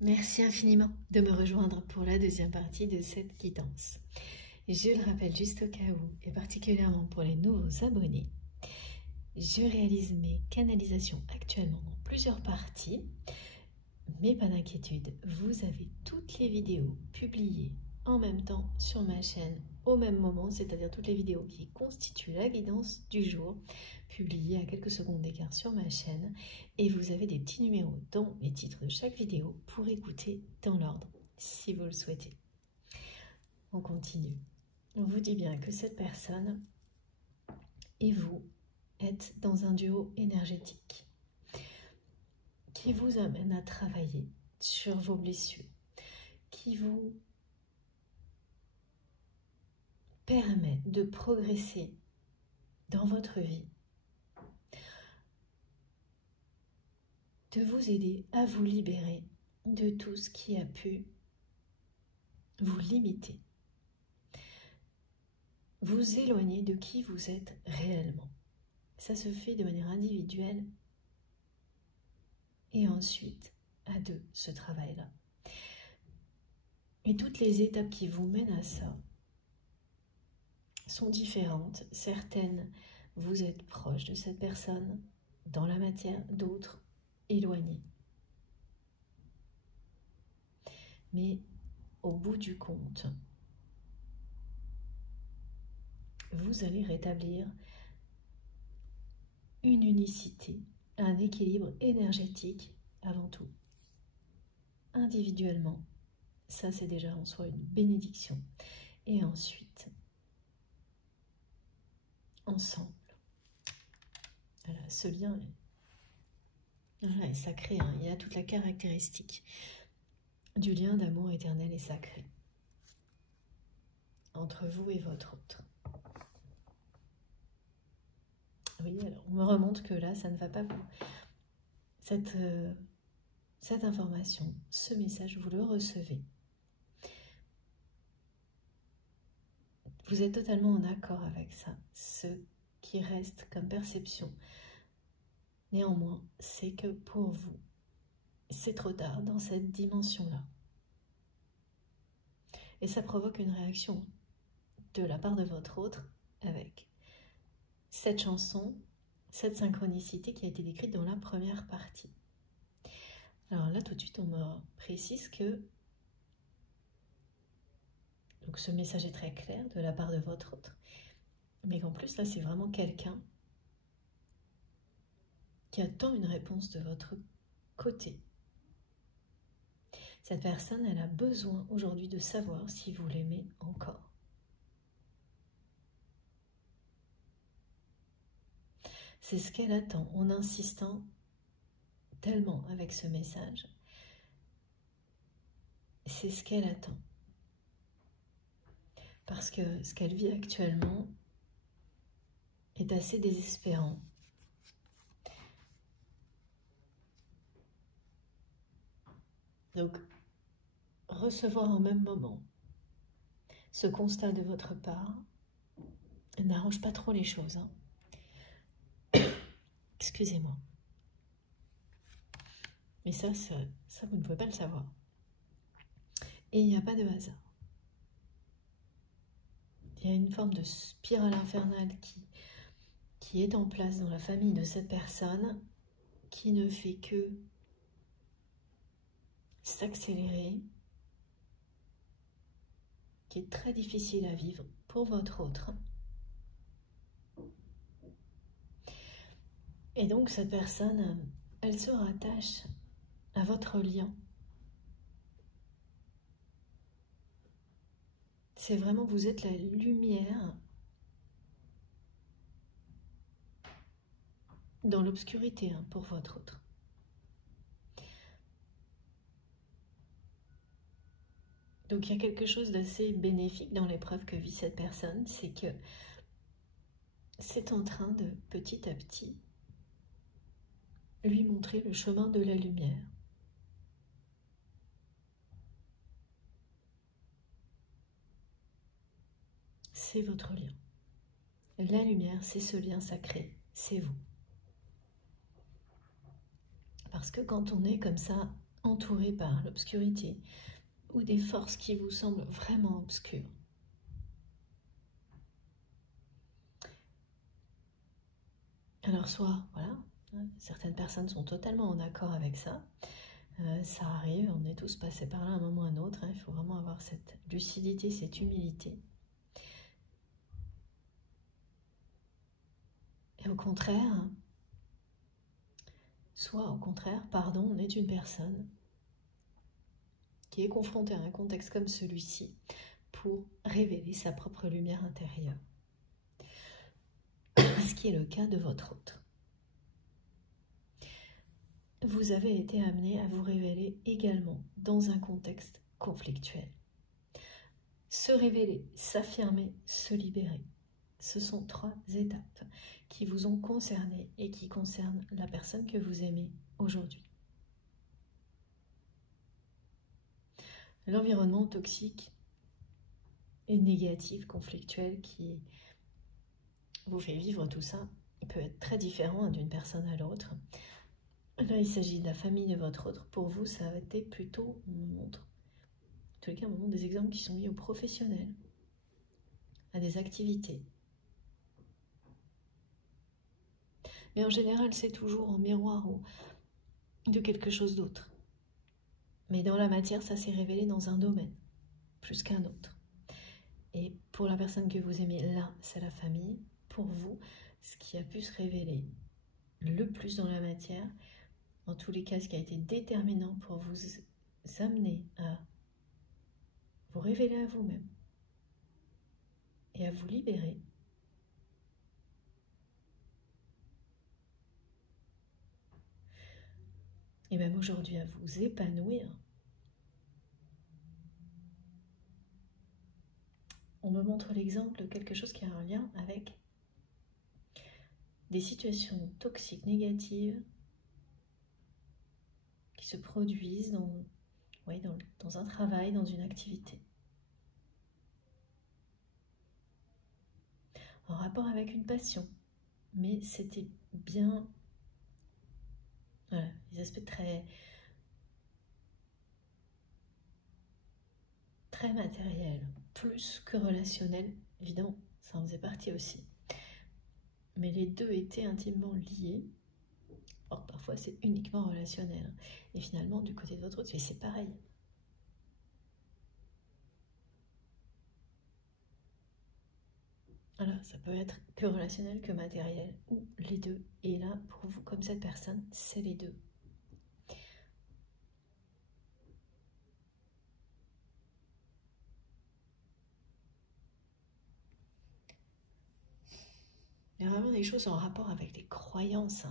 Merci infiniment de me rejoindre pour la deuxième partie de cette guidance. Je le rappelle juste au cas où, et particulièrement pour les nouveaux abonnés, je réalise mes canalisations actuellement dans plusieurs parties, mais pas d'inquiétude, vous avez toutes les vidéos publiées en même temps sur ma chaîne au même moment, c'est-à-dire toutes les vidéos qui constituent la guidance du jour, publiées à quelques secondes d'écart sur ma chaîne, et vous avez des petits numéros dans les titres de chaque vidéo pour écouter dans l'ordre, si vous le souhaitez. On continue. On vous dit bien que cette personne et vous êtes dans un duo énergétique qui vous amène à travailler sur vos blessures, qui vous permet de progresser dans votre vie, de vous aider à vous libérer de tout ce qui a pu vous limiter, vous éloigner de qui vous êtes réellement. Ça se fait de manière individuelle et ensuite à deux, ce travail-là. Et toutes les étapes qui vous mènent à ça sont différentes. Certaines, vous êtes proche de cette personne dans la matière, d'autres éloignées. Mais au bout du compte, vous allez rétablir une unicité, un équilibre énergétique avant tout. Individuellement, ça c'est déjà en soi une bénédiction. Et ensuite, ensemble. Voilà, ce lien est sacré, hein. Il y a toute la caractéristique du lien d'amour éternel et sacré entre vous et votre autre. Oui, alors on me remonte que là, ça ne va pas vous. Cette information, ce message, vous le recevez. Vous êtes totalement en accord avec ça. Ce qui reste comme perception, néanmoins, c'est que pour vous, c'est trop tard dans cette dimension-là. Et ça provoque une réaction de la part de votre autre avec cette chanson, cette synchronicité qui a été décrite dans la première partie. Alors là, tout de suite, on me précise que donc ce message est très clair de la part de votre autre, mais qu'en plus, là, c'est vraiment quelqu'un qui attend une réponse de votre côté. Cette personne, elle a besoin aujourd'hui de savoir si vous l'aimez encore. C'est ce qu'elle attend en insistant tellement avec ce message. C'est ce qu'elle attend. Parce que ce qu'elle vit actuellement est assez désespérant. Donc, recevoir en même moment ce constat de votre part n'arrange pas trop les choses, hein. Excusez-moi. Mais ça, vous ne pouvez pas le savoir. Et il n'y a pas de hasard. Il y a une forme de spirale infernale qui est en place dans la famille de cette personne, qui ne fait que s'accélérer, qui est très difficile à vivre pour votre autre. Et donc cette personne, elle se rattache à votre lien. C'est vraiment, vous êtes la lumière dans l'obscurité, hein, pour votre autre. Donc il y a quelque chose d'assez bénéfique dans l'épreuve que vit cette personne, c'est que c'est en train de, petit à petit, lui montrer le chemin de la lumière. C'est votre lien. La lumière, c'est ce lien sacré, c'est vous. Parce que quand on est comme ça, entouré par l'obscurité ou des forces qui vous semblent vraiment obscures. Alors soit, voilà, certaines personnes sont totalement en accord avec ça. Ça arrive, on est tous passés par là à un moment ou à un autre. Il faut vraiment avoir cette lucidité, cette humilité. Et au contraire, soit au contraire, pardon, on est une personne qui est confrontée à un contexte comme celui-ci pour révéler sa propre lumière intérieure. Ce qui est le cas de votre autre. Vous avez été amené à vous révéler également dans un contexte conflictuel. Se révéler, s'affirmer, se libérer. Ce sont 3 étapes qui vous ont concerné et qui concernent la personne que vous aimez aujourd'hui. L'environnement toxique et négatif, conflictuel qui vous fait vivre tout ça peut être très différent d'une personne à l'autre. Là, il s'agit de la famille de votre autre. Pour vous, ça a été plutôt, on montre, en tous les cas, on montre des exemples qui sont liés aux professionnels, à des activités. Mais en général, c'est toujours en miroir de quelque chose d'autre. Mais dans la matière, ça s'est révélé dans un domaine, plus qu'un autre. Et pour la personne que vous aimez, là, c'est la famille. Pour vous, ce qui a pu se révéler le plus dans la matière, en tous les cas, ce qui a été déterminant pour vous amener à vous révéler à vous-même et à vous libérer, et même aujourd'hui à vous épanouir. On me montre l'exemple de quelque chose qui a un lien avec des situations toxiques, négatives, qui se produisent dans un travail, dans une activité. En rapport avec une passion. Mais c'était bien... Voilà, des aspects très matériels, plus que relationnels. Évidemment, ça en faisait partie aussi. Mais les deux étaient intimement liés. Or, parfois, c'est uniquement relationnel. Et finalement, du côté de votre autre, c'est pareil. Alors, ça peut être que relationnel, que matériel, ou les deux. Et là, pour vous, comme cette personne, c'est les deux. Il y a vraiment des choses en rapport avec les croyances.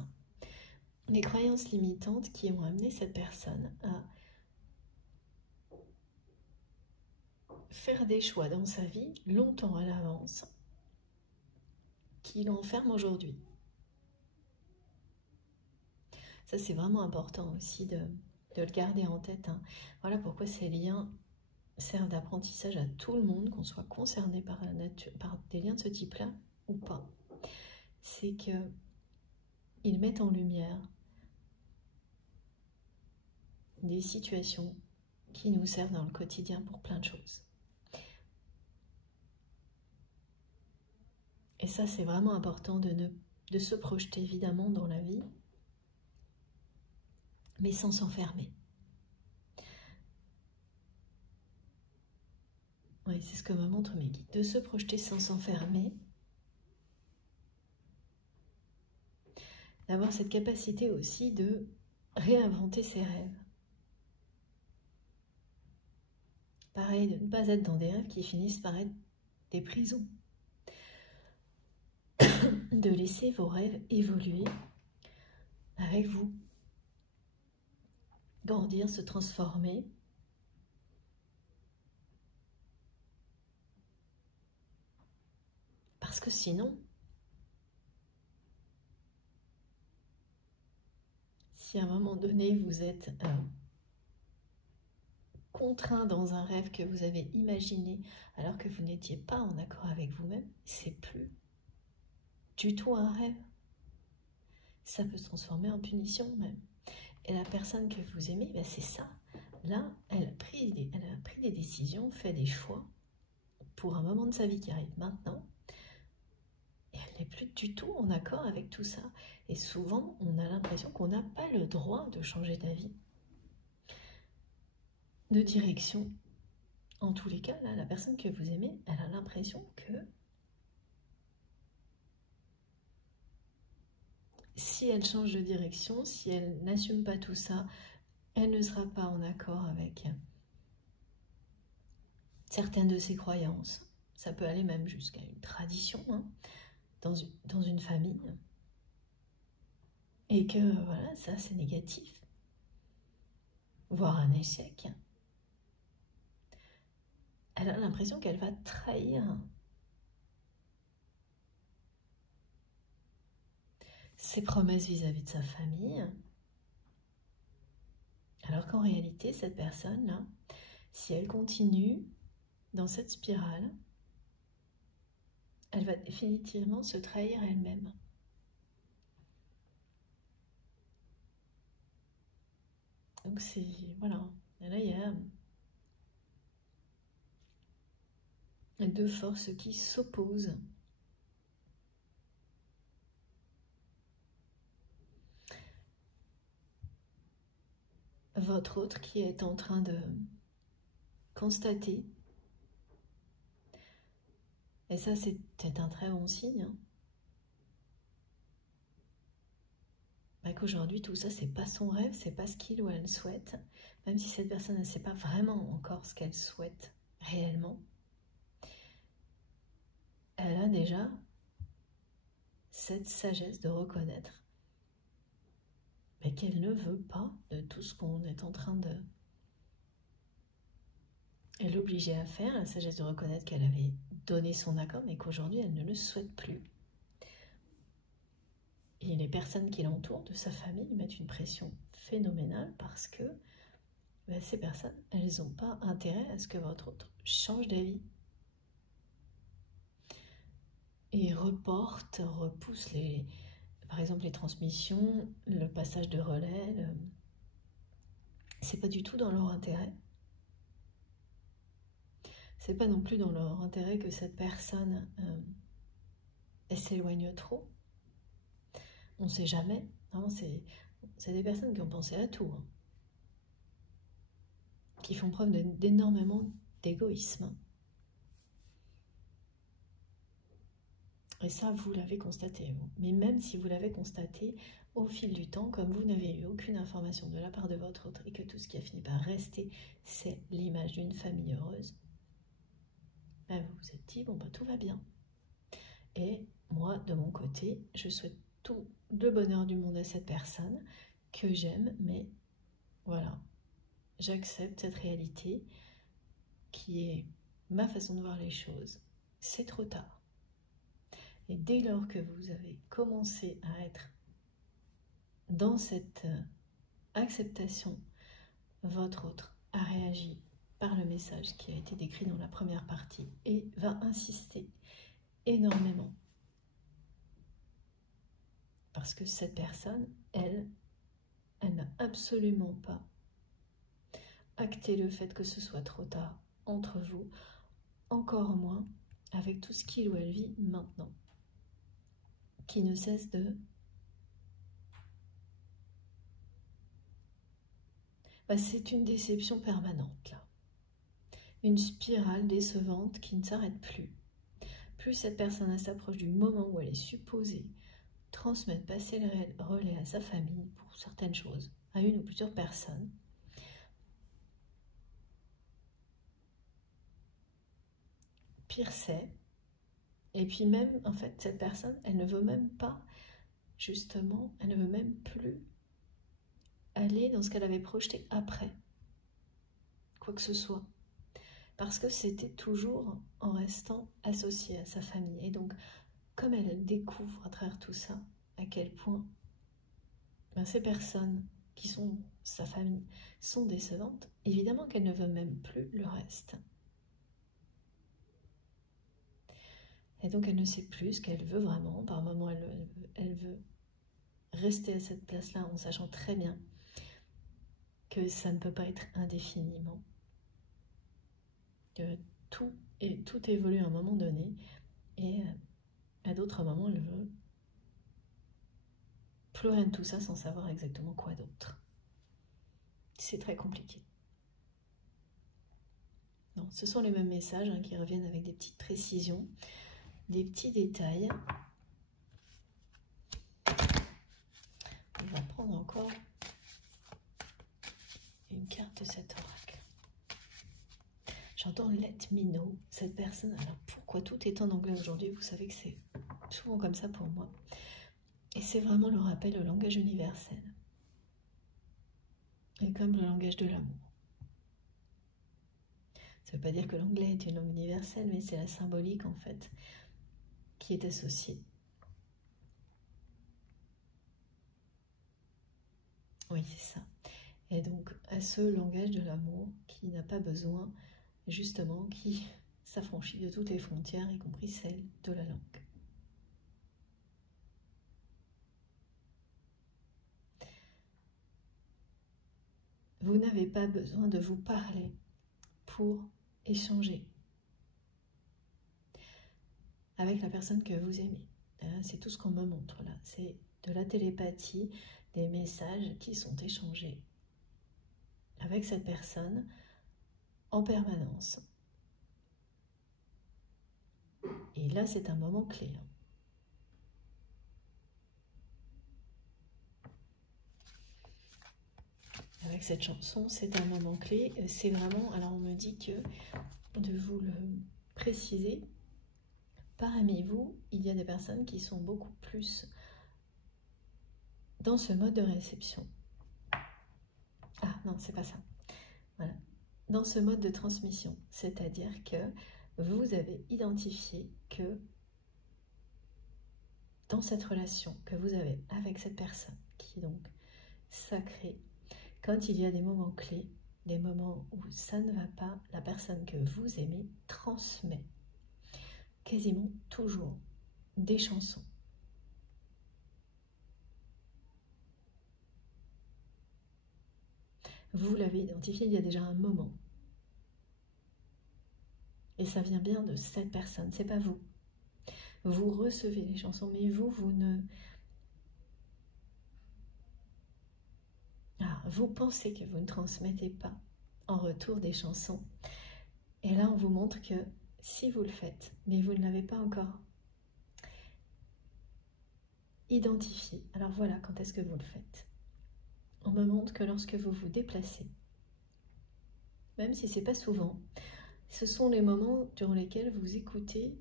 Les croyances limitantes qui ont amené cette personne à faire des choix dans sa vie longtemps à l'avance qui l'enferment aujourd'hui. Ça, c'est vraiment important aussi de le garder en tête. Voilà pourquoi ces liens servent d'apprentissage à tout le monde, qu'on soit concerné par des liens de ce type-là ou pas. C'est qu'ils mettent en lumière des situations qui nous servent dans le quotidien pour plein de choses. Et ça, c'est vraiment important de se projeter évidemment dans la vie, mais sans s'enfermer. Oui, c'est ce que me montrent mes guides. De se projeter sans s'enfermer, d'avoir cette capacité aussi de réinventer ses rêves. Pareil, de ne pas être dans des rêves qui finissent par être des prisons. De laisser vos rêves évoluer avec vous. Grandir, se transformer. Parce que sinon, si à un moment donné vous êtes contraint dans un rêve que vous avez imaginé alors que vous n'étiez pas en accord avec vous-même, c'est plus du tout un rêve. Ça peut se transformer en punition même. Et la personne que vous aimez, ben c'est ça. Là, elle a pris des décisions, fait des choix pour un moment de sa vie qui arrive maintenant. Et elle n'est plus du tout en accord avec tout ça. Et souvent, on a l'impression qu'on n'a pas le droit de changer d'avis, de direction. En tous les cas, là, la personne que vous aimez, elle a l'impression que si elle change de direction, si elle n'assume pas tout ça, elle ne sera pas en accord avec certaines de ses croyances. Ça peut aller même jusqu'à une tradition, hein, dans une famille. Et que, voilà, ça c'est négatif. Voire un échec. Elle a l'impression qu'elle va trahir ses promesses vis-à-vis de sa famille. Alors qu'en réalité, cette personne-là, si elle continue dans cette spirale, elle va définitivement se trahir elle-même. Donc c'est, voilà, et là il y a deux forces qui s'opposent. Votre autre qui est en train de constater, et ça c'est un très bon signe, hein, qu'aujourd'hui tout ça c'est pas son rêve, c'est pas ce qu'il ou elle souhaite, même si cette personne ne sait pas vraiment encore ce qu'elle souhaite réellement. Elle a déjà cette sagesse de reconnaître qu'elle ne veut pas de tout ce qu'on est en train de l'obliger à faire, la sagesse de reconnaître qu'elle avait donné son accord mais qu'aujourd'hui elle ne le souhaite plus. Et les personnes qui l'entourent, de sa famille, mettent une pression phénoménale parce que ces personnes, elles n'ont pas intérêt à ce que votre autre change d'avis. Et reporte, repousse par exemple les transmissions, le passage de relais. C'est pas du tout dans leur intérêt. C'est pas non plus dans leur intérêt que cette personne elle s'éloigne trop. On ne sait jamais. Hein, c'est des personnes qui ont pensé à tout. Hein, qui font preuve d'énormément d'égoïsme. Et ça, vous l'avez constaté, vous. Mais même si vous l'avez constaté, au fil du temps, comme vous n'avez eu aucune information de la part de votre autre et que tout ce qui a fini par rester, c'est l'image d'une famille heureuse, vous vous êtes dit, bon, bah, tout va bien. Et moi, de mon côté, je souhaite tout le bonheur du monde à cette personne que j'aime, mais voilà, j'accepte cette réalité qui est ma façon de voir les choses. C'est trop tard. Et dès lors que vous avez commencé à être dans cette acceptation, votre autre a réagi par le message qui a été décrit dans la première partie et va insister énormément. Parce que cette personne, elle n'a absolument pas acté le fait que ce soit trop tard entre vous, encore moins avec tout ce qu'il ou elle vit maintenant, qui ne cesse de c'est une déception permanente là, une spirale décevante qui ne s'arrête plus. Plus cette personne s'approche du moment où elle est supposée transmettre, passer le relais à sa famille pour certaines choses, à une ou plusieurs personnes, pire c'est. Et puis même, en fait, cette personne, elle ne veut même pas, justement, elle ne veut même plus aller dans ce qu'elle avait projeté après, quoi que ce soit. Parce que c'était toujours en restant associée à sa famille. Et donc, comme elle découvre à travers tout ça, à quel point ces personnes qui sont sa famille sont décevantes, évidemment qu'elle ne veut même plus le reste. Et donc elle ne sait plus ce qu'elle veut vraiment. Par moments, elle veut rester à cette place-là en sachant très bien que ça ne peut pas être indéfiniment, que tout évolue à un moment donné, et à d'autres moments, elle veut pleurer de tout ça sans savoir exactement quoi d'autre. C'est très compliqué. Non, ce sont les mêmes messages qui reviennent avec des petites précisions, des petits détails. On va prendre encore une carte de cet oracle. J'entends let me know, cette personne. Alors pourquoi tout est en anglais aujourd'hui? Vous savez que c'est souvent comme ça pour moi. Et c'est vraiment le rappel au langage universel. Et comme le langage de l'amour. Ça ne veut pas dire que l'anglais est une langue universelle, mais c'est la symbolique en fait qui est associée. Oui, c'est ça. Et donc à ce langage de l'amour qui n'a pas besoin, justement, qui s'affranchit de toutes les frontières, y compris celle de la langue. Vous n'avez pas besoin de vous parler pour échanger avec la personne que vous aimez. C'est tout ce qu'on me montre là. C'est de la télépathie, des messages qui sont échangés avec cette personne en permanence. Et là, c'est un moment clé. Avec cette chanson, c'est un moment clé. C'est vraiment, alors on me dit que de vous le préciser, parmi vous, il y a des personnes qui sont beaucoup plus dans ce mode de réception. Ah non, c'est pas ça. Voilà. Dans ce mode de transmission, c'est-à-dire que vous avez identifié que dans cette relation que vous avez avec cette personne, qui est donc sacrée, quand il y a des moments clés, des moments où ça ne va pas, la personne que vous aimez transmet quasiment toujours des chansons. Vous l'avez identifié il y a déjà un moment. Et ça vient bien de cette personne, c'est pas vous. Vous recevez les chansons, mais vous ne... Ah, vous pensez que vous ne transmettez pas en retour des chansons. Et là, on vous montre que si vous le faites, mais vous ne l'avez pas encore identifié. Alors voilà, quand est-ce que vous le faites? On me montre que lorsque vous vous déplacez, même si c'est pas souvent, ce sont les moments durant lesquels vous écoutez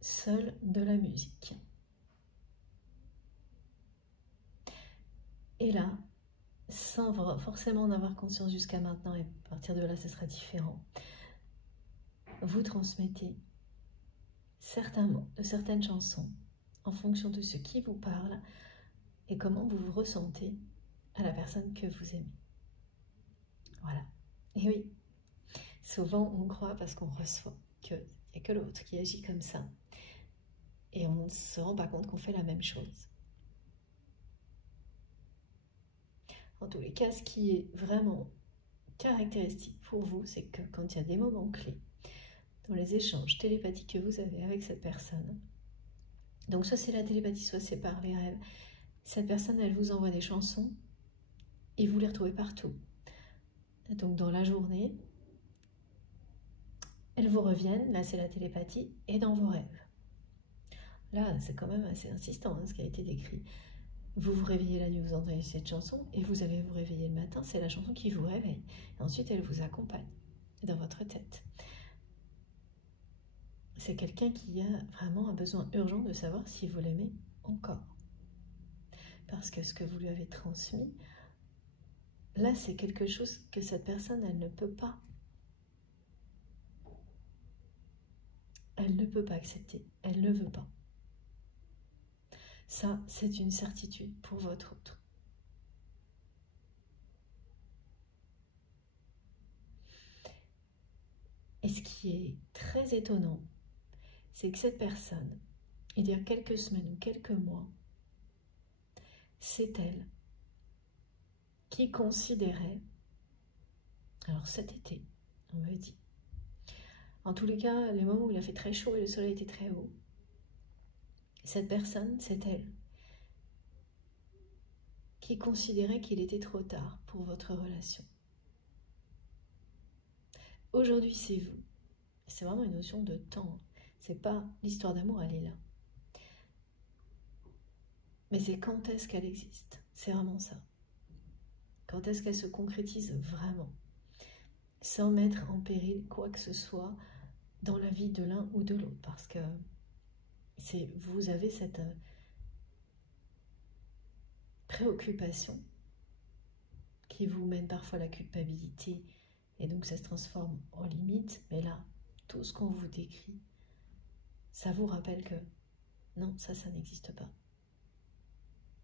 seul de la musique. Et là, sans forcément en avoir conscience jusqu'à maintenant, et à partir de là, ce sera différent, vous transmettez certains mots de certaines chansons en fonction de ce qui vous parle et comment vous vous ressentez à la personne que vous aimez. Voilà. Et oui, souvent on croit parce qu'on reçoit qu'il n'y a que l'autre qui agit comme ça et on ne se rend pas compte qu'on fait la même chose. En tous les cas, ce qui est vraiment caractéristique pour vous, c'est que quand il y a des moments clés dans les échanges télépathiques que vous avez avec cette personne, donc soit c'est la télépathie, soit c'est par les rêves, cette personne, elle vous envoie des chansons et vous les retrouvez partout. Donc dans la journée, elles vous reviennent, là c'est la télépathie, et dans vos rêves. Là, c'est quand même assez insistant ce qui a été décrit. Vous vous réveillez la nuit, vous entendez cette chanson, et vous allez vous réveiller le matin, c'est la chanson qui vous réveille. Et ensuite, elle vous accompagne dans votre tête. C'est quelqu'un qui a vraiment un besoin urgent de savoir si vous l'aimez encore. Parce que ce que vous lui avez transmis, là, c'est quelque chose que cette personne, elle ne peut pas. Elle ne peut pas accepter. Elle ne veut pas. Ça, c'est une certitude pour votre autre. Et ce qui est très étonnant, c'est que cette personne, il y a quelques semaines ou quelques mois, c'est elle qui considérait Alors cet été, on me dit. En tous les cas, les moments où il a fait très chaud et le soleil était très haut, cette personne, c'est elle, qui considérait qu'il était trop tard pour votre relation. Aujourd'hui, c'est vous. C'est vraiment une notion de temps. C'est pas l'histoire d'amour, elle est là. Mais c'est quand est-ce qu'elle existe. C'est vraiment ça. Quand est-ce qu'elle se concrétise vraiment, sans mettre en péril quoi que ce soit dans la vie de l'un ou de l'autre. Parce que vous avez cette préoccupation qui vous mène parfois à la culpabilité et donc ça se transforme en limite. Mais là, tout ce qu'on vous décrit, ça vous rappelle que non, ça n'existe pas.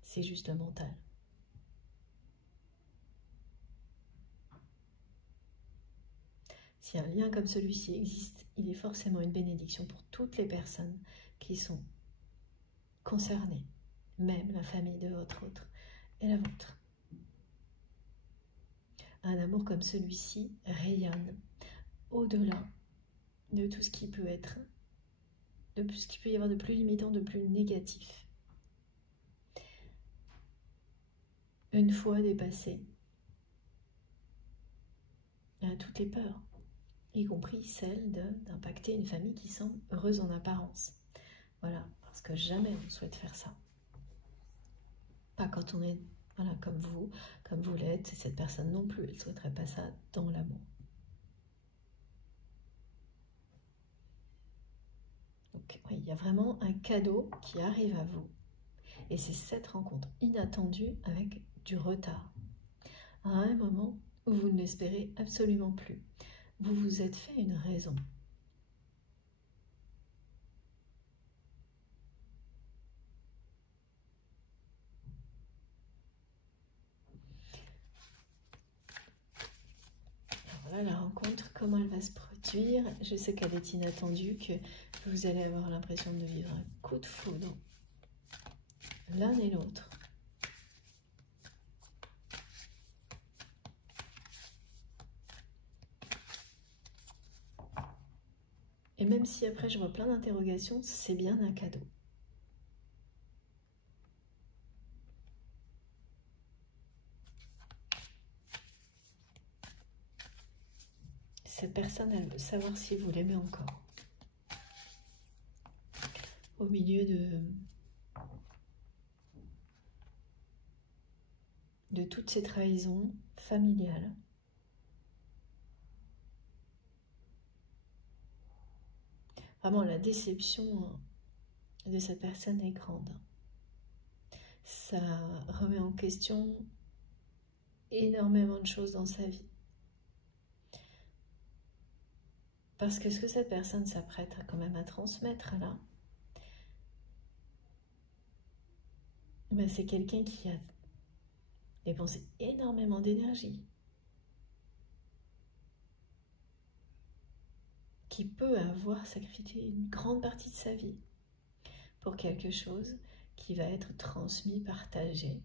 C'est juste mental. Si un lien comme celui-ci existe, il est forcément une bénédiction pour toutes les personnes qui sont concernées, même la famille de votre autre et la vôtre. Un amour comme celui-ci rayonne au-delà de tout ce qui peut être, de tout ce qu'il peut y avoir de plus limitant, de plus négatif. Une fois dépassé toutes les peurs, y compris celle d'impacter une famille qui semble heureuse en apparence. Voilà, parce que jamais on souhaite faire ça. Pas quand on est comme vous l'êtes, et cette personne non plus, elle ne souhaiterait pas ça dans l'amour. Donc oui, il y a vraiment un cadeau qui arrive à vous. Et c'est cette rencontre inattendue avec du retard. À un moment où vous ne l'espérez absolument plus. Vous vous êtes fait une raison. Voilà la rencontre, comment elle va se produire. Je sais qu'elle est inattendue, que vous allez avoir l'impression de vivre un coup de foudre, l'un et l'autre. Et même si après je vois plein d'interrogations, c'est bien un cadeau. Cette personne, elle veut savoir si vous l'aimez encore. Au milieu de toutes ces trahisons familiales. Vraiment, la déception de cette personne est grande. Ça remet en question énormément de choses dans sa vie. Parce que ce que cette personne s'apprête quand même à transmettre là, ben c'est quelqu'un qui a dépensé énormément d'énergie, qui peut avoir sacrifié une grande partie de sa vie pour quelque chose qui va être transmis, partagé,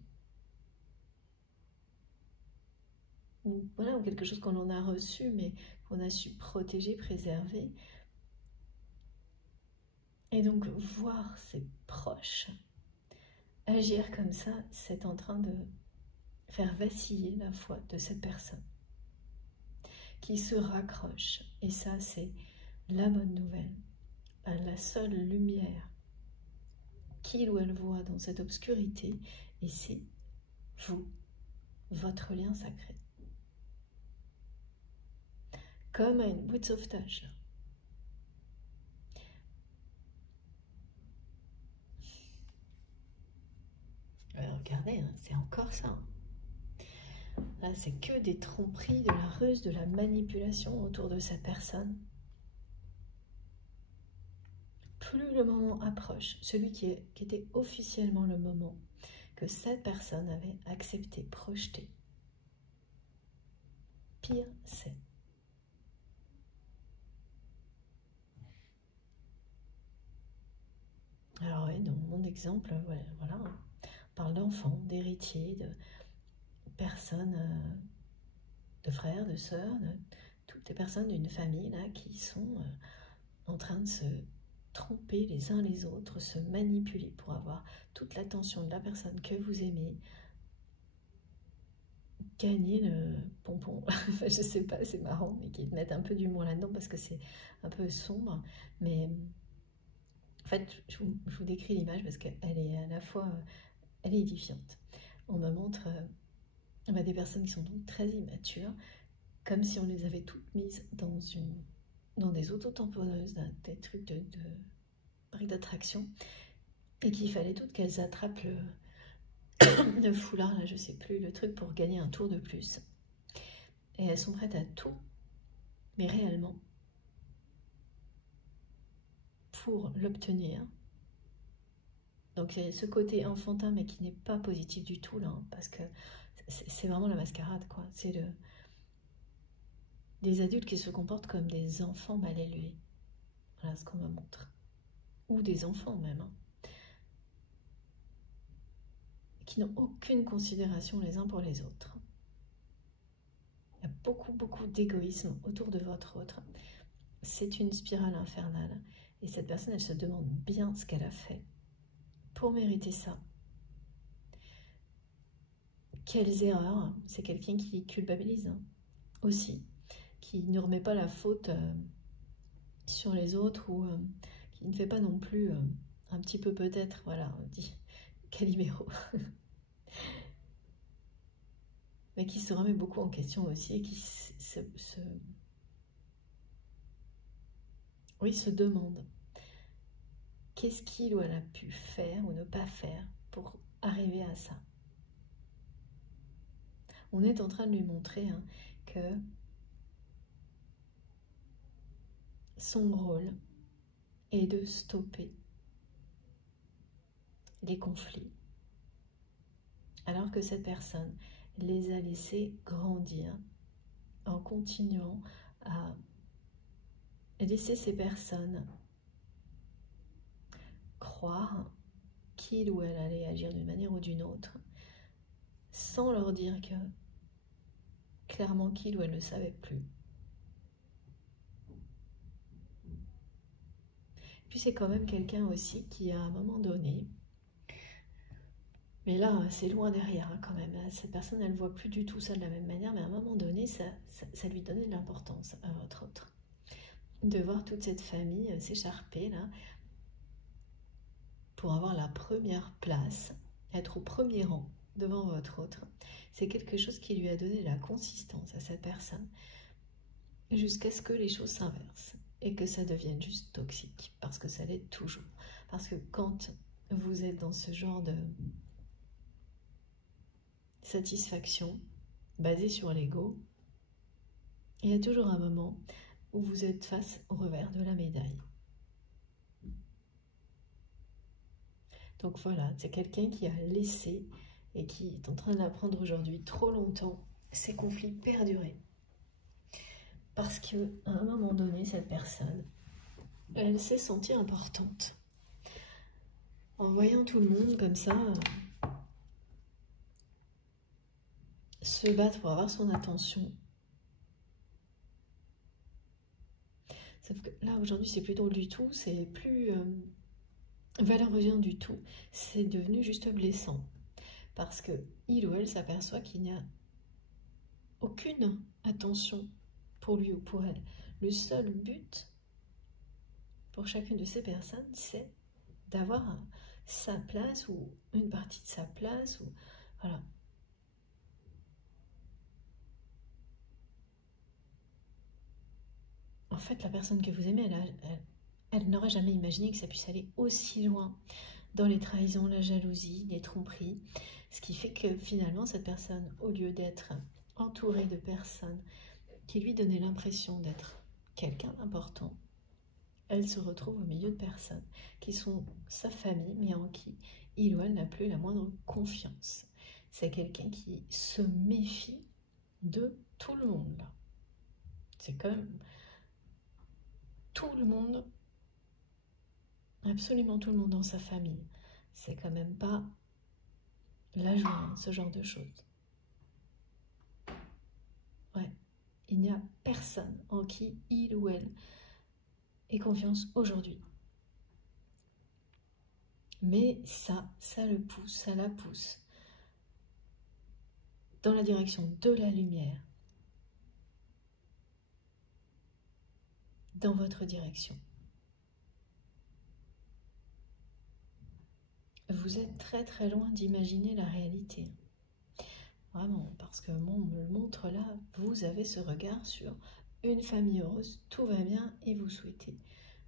ou voilà, ou quelque chose qu'on en a reçu, mais qu'on a su protéger, préserver. Et donc, voir ses proches agir comme ça, c'est en train de faire vaciller la foi de cette personne qui se raccroche. Et ça, c'est la bonne nouvelle. La seule lumière qu'il ou elle voit dans cette obscurité, et c'est vous, votre lien sacré. Comme à une bouée de sauvetage. Regardez, hein, c'est encore ça. Là, c'est que des tromperies, de la ruse, de la manipulation autour de cette personne. Plus le moment approche, celui qui était officiellement le moment que cette personne avait accepté, projeté, pire c'est. Alors oui, dans mon exemple, ouais, voilà, on parle d'enfants, d'héritiers, de personnes de frères, de sœurs, de toutes les personnes d'une famille là qui sont en train de se tromper les uns les autres, se manipuler pour avoir toute l'attention de la personne que vous aimez, gagner le pompon. Je sais pas, c'est marrant, mais qu'ils mettent un peu d'humour là-dedans parce que c'est un peu sombre. Mais en fait, je vous décris l'image parce qu'elle est à la fois, elle est édifiante. On me montre des personnes qui sont donc très immatures, comme si on les avait toutes mises dans des autotamponneuses, des trucs de parc d'attraction, et qu'il fallait toutes qu'elles attrapent le foulard, là, je sais plus, le truc pour gagner un tour de plus. Et elles sont prêtes à tout, mais réellement, pour l'obtenir. Donc il y a ce côté enfantin, mais qui n'est pas positif du tout, là, hein, parce que c'est vraiment la mascarade, quoi. C'est des adultes qui se comportent comme des enfants mal élevés. Voilà ce qu'on me montre. Ou des enfants même, hein, qui n'ont aucune considération les uns pour les autres. Il y a beaucoup, beaucoup d'égoïsme autour de votre autre. C'est une spirale infernale. Et cette personne, elle se demande bien ce qu'elle a fait pour mériter ça. Quelles erreurs? C'est quelqu'un qui culpabilise, hein, aussi, qui ne remet pas la faute sur les autres ou qui ne fait pas non plus un petit peu peut-être, voilà, on dit Calimero. Mais qui se remet beaucoup en question aussi et qui se demande qu'est-ce qu'il ou elle a pu faire ou ne pas faire pour arriver à ça. On est en train de lui montrer, hein, que son rôle est de stopper les conflits, alors que cette personne les a laissés grandir en continuant à laisser ces personnes croire qu'il ou elle allait agir d'une manière ou d'une autre, sans leur dire que clairement qu'il ou elle ne savait plus. Puis c'est quand même quelqu'un aussi qui, à un moment donné, mais là c'est loin derrière, hein, quand même, cette personne elle ne voit plus du tout ça de la même manière, mais à un moment donné ça lui donnait de l'importance à votre autre. De voir toute cette famille s'écharper là, pour avoir la première place, être au premier rang devant votre autre, c'est quelque chose qui lui a donné la consistance à cette personne, jusqu'à ce que les choses s'inversent et que ça devienne juste toxique, parce que ça l'est toujours. Parce que quand vous êtes dans ce genre de satisfaction basée sur l'ego, il y a toujours un moment où vous êtes face au revers de la médaille. Donc voilà, c'est quelqu'un qui a laissé et qui est en train d'apprendre aujourd'hui trop longtemps ces conflits perdurer. Parce qu'à un moment donné, cette personne, elle s'est sentie importante. En voyant tout le monde comme ça, se battre pour avoir son attention. Sauf que là, aujourd'hui, c'est plus drôle du tout, c'est plus valorisant du tout. C'est devenu juste blessant. Parce que il ou elle s'aperçoit qu'il n'y a aucune attention pour lui ou pour elle. Le seul but pour chacune de ces personnes, c'est d'avoir sa place ou une partie de sa place. Ou voilà. En fait, la personne que vous aimez, elle n'aurait jamais imaginé que ça puisse aller aussi loin dans les trahisons, la jalousie, les tromperies. Ce qui fait que finalement, cette personne, au lieu d'être entourée de personnes qui lui donnaient l'impression d'être quelqu'un d'important, elle se retrouve au milieu de personnes qui sont sa famille, mais en qui il ou elle n'a plus la moindre confiance. C'est quelqu'un qui se méfie de tout le monde. C'est quand même tout le monde, absolument tout le monde dans sa famille. C'est quand même pas la joie, ce genre de choses. Ouais. Il n'y a personne en qui il ou elle ait confiance aujourd'hui. Mais ça le pousse, ça la pousse dans la direction de la lumière, dans votre direction. Vous êtes très très loin d'imaginer la réalité. Vraiment, parce que on me le montre là, vous avez ce regard sur une famille heureuse, tout va bien et vous souhaitez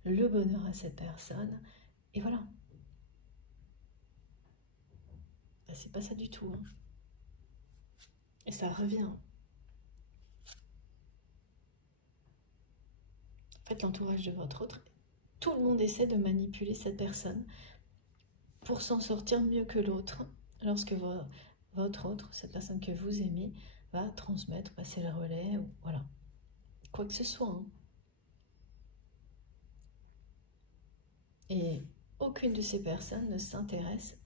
le bonheur à cette personne. Et voilà. Ben, c'est pas ça du tout. Hein. Et ça revient. En fait, l'entourage de votre autre, tout le monde essaie de manipuler cette personne pour s'en sortir mieux que l'autre. Lorsque votre autre, cette personne que vous aimez, va transmettre, passer le relais, ou voilà. Quoi que ce soit. Hein. Et aucune de ces personnes ne s'intéresse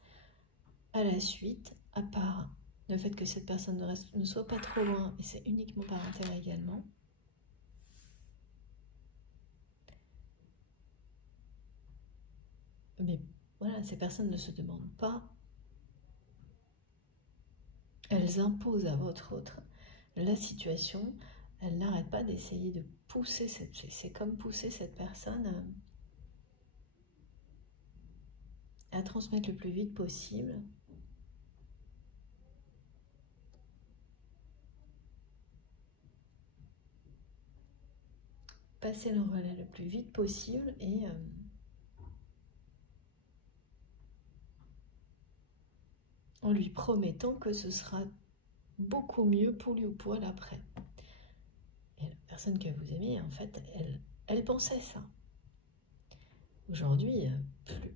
à la suite, à part le fait que cette personne ne soit pas trop loin, et c'est uniquement par intérêt également. Mais voilà, ces personnes ne se demandent pas. Elles imposent à votre autre la situation. Elles n'arrêtent pas d'essayer de pousser c'est comme pousser cette personne à transmettre le plus vite possible. Passer le relais le plus vite possible et en lui promettant que ce sera beaucoup mieux pour lui ou pour elle après. Et la personne que vous aimez, en fait, elle pensait ça. Aujourd'hui,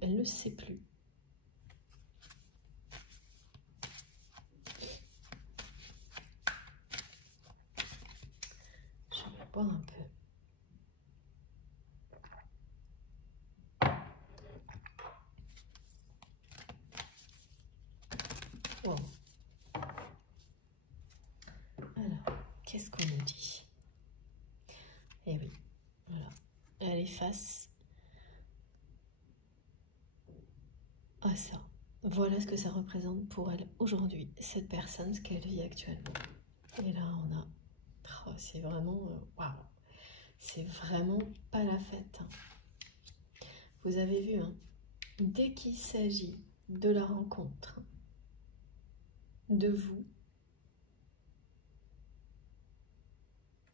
elle ne sait plus. Je vais boire un peu. Wow. Alors, qu'est-ce qu'on nous dit? Eh oui, voilà. Elle est face à ça. Voilà ce que ça représente pour elle aujourd'hui, cette personne, ce qu'elle vit actuellement. Et là, on a... Oh, c'est vraiment... Waouh! C'est vraiment pas la fête. Hein. Vous avez vu, hein, dès qu'il s'agit de la rencontre, de vous,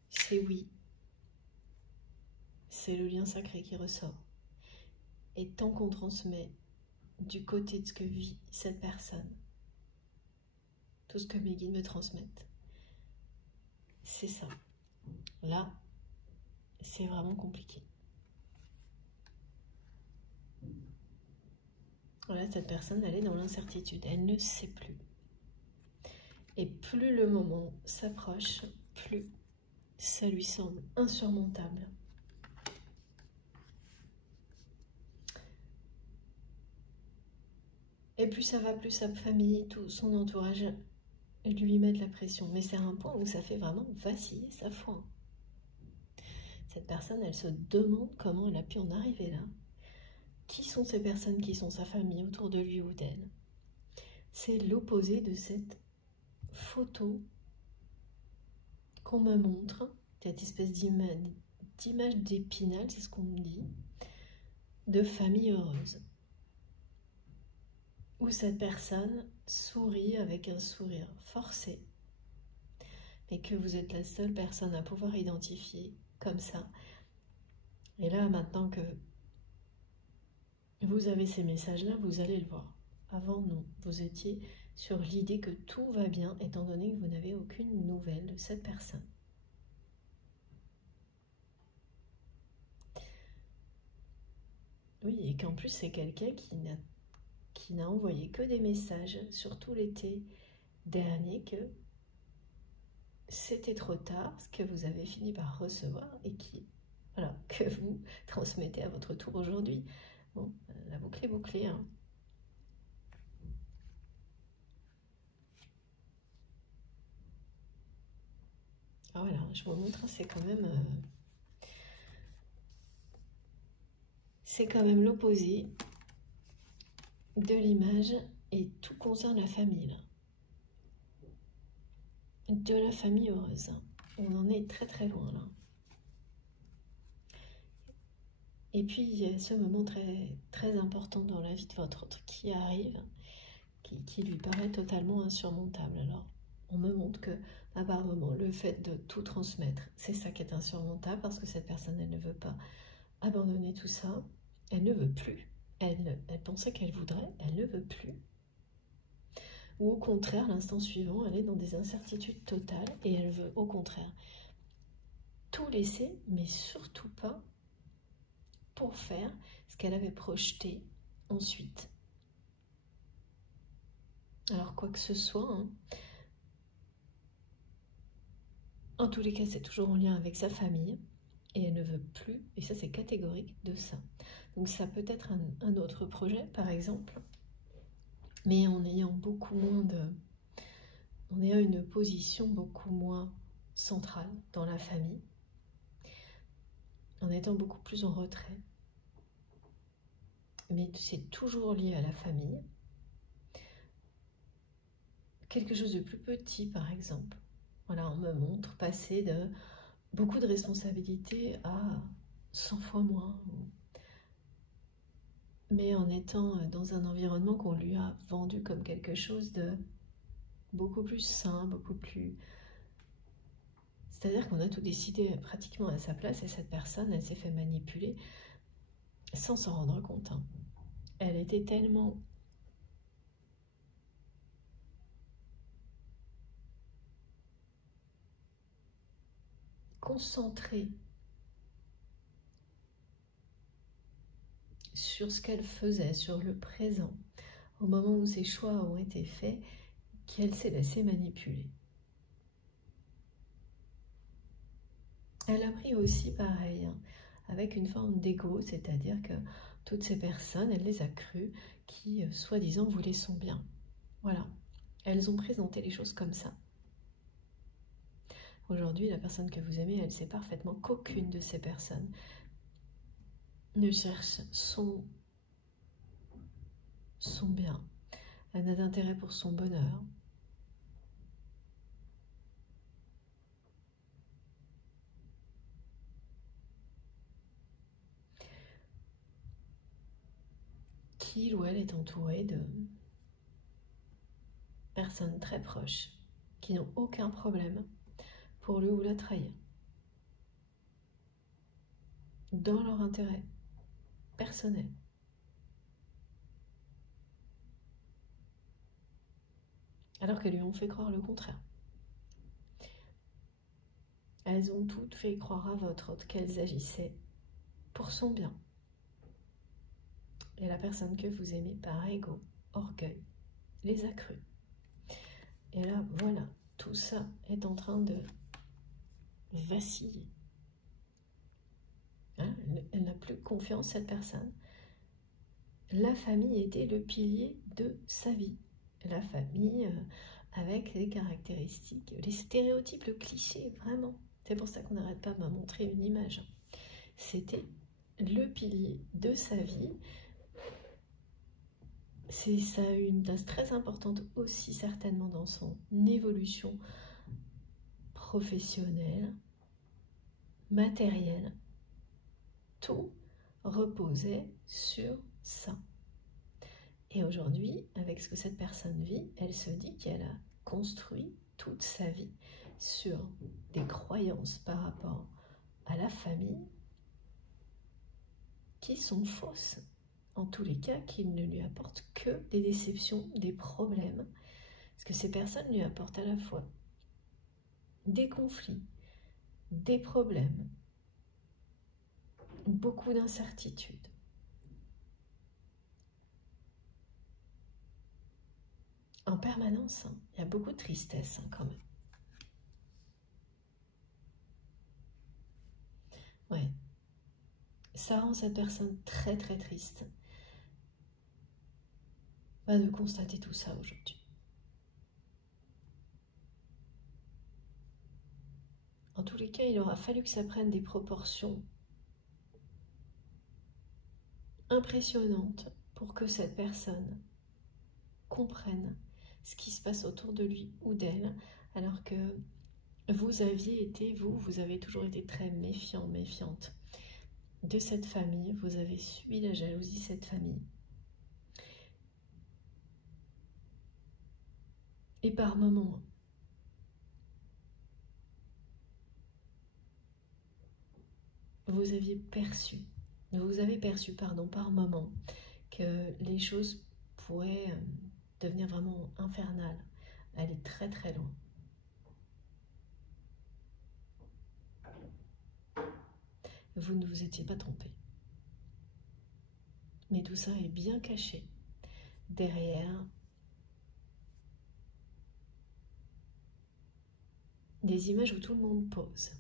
c'est oui. C'est le lien sacré qui ressort. Et tant qu'on transmet du côté de ce que vit cette personne, tout ce que mes guides me transmettent, c'est ça. Là, c'est vraiment compliqué. Voilà, cette personne, elle est dans l'incertitude. Elle ne sait plus. Et plus le moment s'approche, plus ça lui semble insurmontable. Et plus ça va, plus sa famille, tout son entourage lui met de la pression. Mais c'est un point où ça fait vraiment vaciller sa foi. Cette personne, elle se demande comment elle a pu en arriver là. Qui sont ces personnes qui sont sa famille autour de lui ou d'elle? C'est l'opposé de cette photo qu'on me montre, cette espèce d'image d'épinal, c'est ce qu'on me dit, de famille heureuse. Où cette personne sourit avec un sourire forcé, et que vous êtes la seule personne à pouvoir identifier comme ça. Et là, maintenant que vous avez ces messages-là, vous allez le voir. Avant, non. Vous étiez sur l'idée que tout va bien, étant donné que vous n'avez aucune nouvelle de cette personne. Oui, et qu'en plus, c'est quelqu'un qui n'a envoyé que des messages, surtout l'été dernier, que c'était trop tard, ce que vous avez fini par recevoir et voilà, que vous transmettez à votre tour aujourd'hui. Bon, la boucle est bouclée. Hein. Ah, voilà, je vous montre, c'est quand même l'opposé de l'image, et tout concerne la famille, là. De la famille heureuse. On en est très très loin, là. Et puis, il y a ce moment très, très important dans la vie de votre autre qui arrive, qui lui paraît totalement insurmontable. Alors, on me montre que, apparemment, le fait de tout transmettre, c'est ça qui est insurmontable, parce que cette personne, elle ne veut pas abandonner tout ça. Elle ne veut plus. Elle pensait qu'elle voudrait, elle ne veut plus. Ou au contraire, l'instant suivant, elle est dans des incertitudes totales et elle veut au contraire tout laisser, mais surtout pas pour faire ce qu'elle avait projeté ensuite. Alors quoi que ce soit, hein, en tous les cas, c'est toujours en lien avec sa famille et elle ne veut plus, et ça c'est catégorique, de ça. Donc ça peut être un autre projet, par exemple, mais en ayant beaucoup moins en ayant une position beaucoup moins centrale dans la famille, en étant beaucoup plus en retrait. Mais c'est toujours lié à la famille. Quelque chose de plus petit, par exemple. Voilà, on me montre passer de beaucoup de responsabilités à 100 fois moins. Mais en étant dans un environnement qu'on lui a vendu comme quelque chose de beaucoup plus sain, beaucoup plus... C'est-à-dire qu'on a tout décidé pratiquement à sa place, et cette personne, elle s'est fait manipuler sans s'en rendre compte. Hein. Elle était tellement concentrée sur ce qu'elle faisait, sur le présent, au moment où ses choix ont été faits, qu'elle s'est laissée manipuler. Elle a pris aussi pareil, hein, avec une forme d'ego, c'est-à-dire que toutes ces personnes, elle les a crues, qui soi-disant voulaient son bien. Voilà, elles ont présenté les choses comme ça. Aujourd'hui, la personne que vous aimez, elle sait parfaitement qu'aucune de ces personnes ne cherche son bien. Elle n'a d'intérêt pour son bonheur. Qu'il ou elle est entourée de personnes très proches qui n'ont aucun problème pour le ou la trahir dans leur intérêt personnel. Alors qu'elles lui ont fait croire le contraire. Elles ont toutes fait croire à votre autre qu'elles agissaient pour son bien. Et la personne que vous aimez, par ego, orgueil, les a crues. Et là, voilà, tout ça est en train de vaciller. Hein, elle n'a plus confiance, cette personne. La famille était le pilier de sa vie. La famille avec les caractéristiques, les stéréotypes, le cliché, vraiment. C'est pour ça qu'on n'arrête pas de me montrer une image. C'était le pilier de sa vie. Ça a eu une place très importante aussi certainement dans son évolution professionnelle, matérielle. Tout reposait sur ça. Et aujourd'hui, avec ce que cette personne vit, elle se dit qu'elle a construit toute sa vie sur des croyances par rapport à la famille qui sont fausses. En tous les cas, qui ne lui apportent que des déceptions, des problèmes. Parce que ces personnes lui apportent à la fois des conflits, des problèmes, beaucoup d'incertitudes. En permanence, hein, il y a beaucoup de tristesse hein, quand même. Ouais. Ça rend cette personne très très triste de constater tout ça aujourd'hui. tous les cas, il aura fallu que ça prenne des proportions impressionnantes pour que cette personne comprenne ce qui se passe autour de lui ou d'elle, alors que vous aviez été, vous avez toujours été très méfiant, méfiante de cette famille, vous avez subi la jalousie de cette famille. Et par moments, vous avez perçu, par moments, que les choses pourraient devenir vraiment infernales, aller très très loin. Vous ne vous étiez pas trompé. Mais tout ça est bien caché derrière des images où tout le monde pose.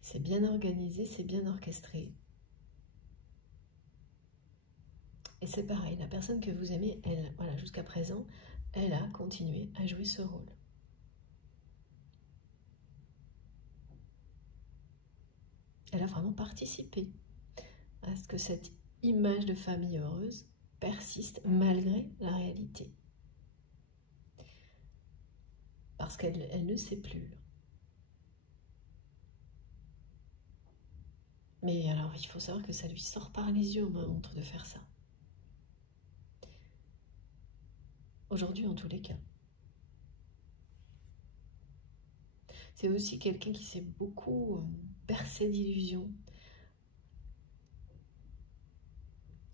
C'est bien organisé, c'est bien orchestré. Et c'est pareil, la personne que vous aimez, elle, voilà, jusqu'à présent, elle a continué à jouer ce rôle. Elle a vraiment participé à ce que cette image de famille heureuse persiste malgré la réalité. Parce qu'elle ne sait plus. Mais alors, il faut savoir que ça lui sort par les yeux au moment de faire ça. Aujourd'hui, en tous les cas. C'est aussi quelqu'un qui s'est beaucoup bercé d'illusions,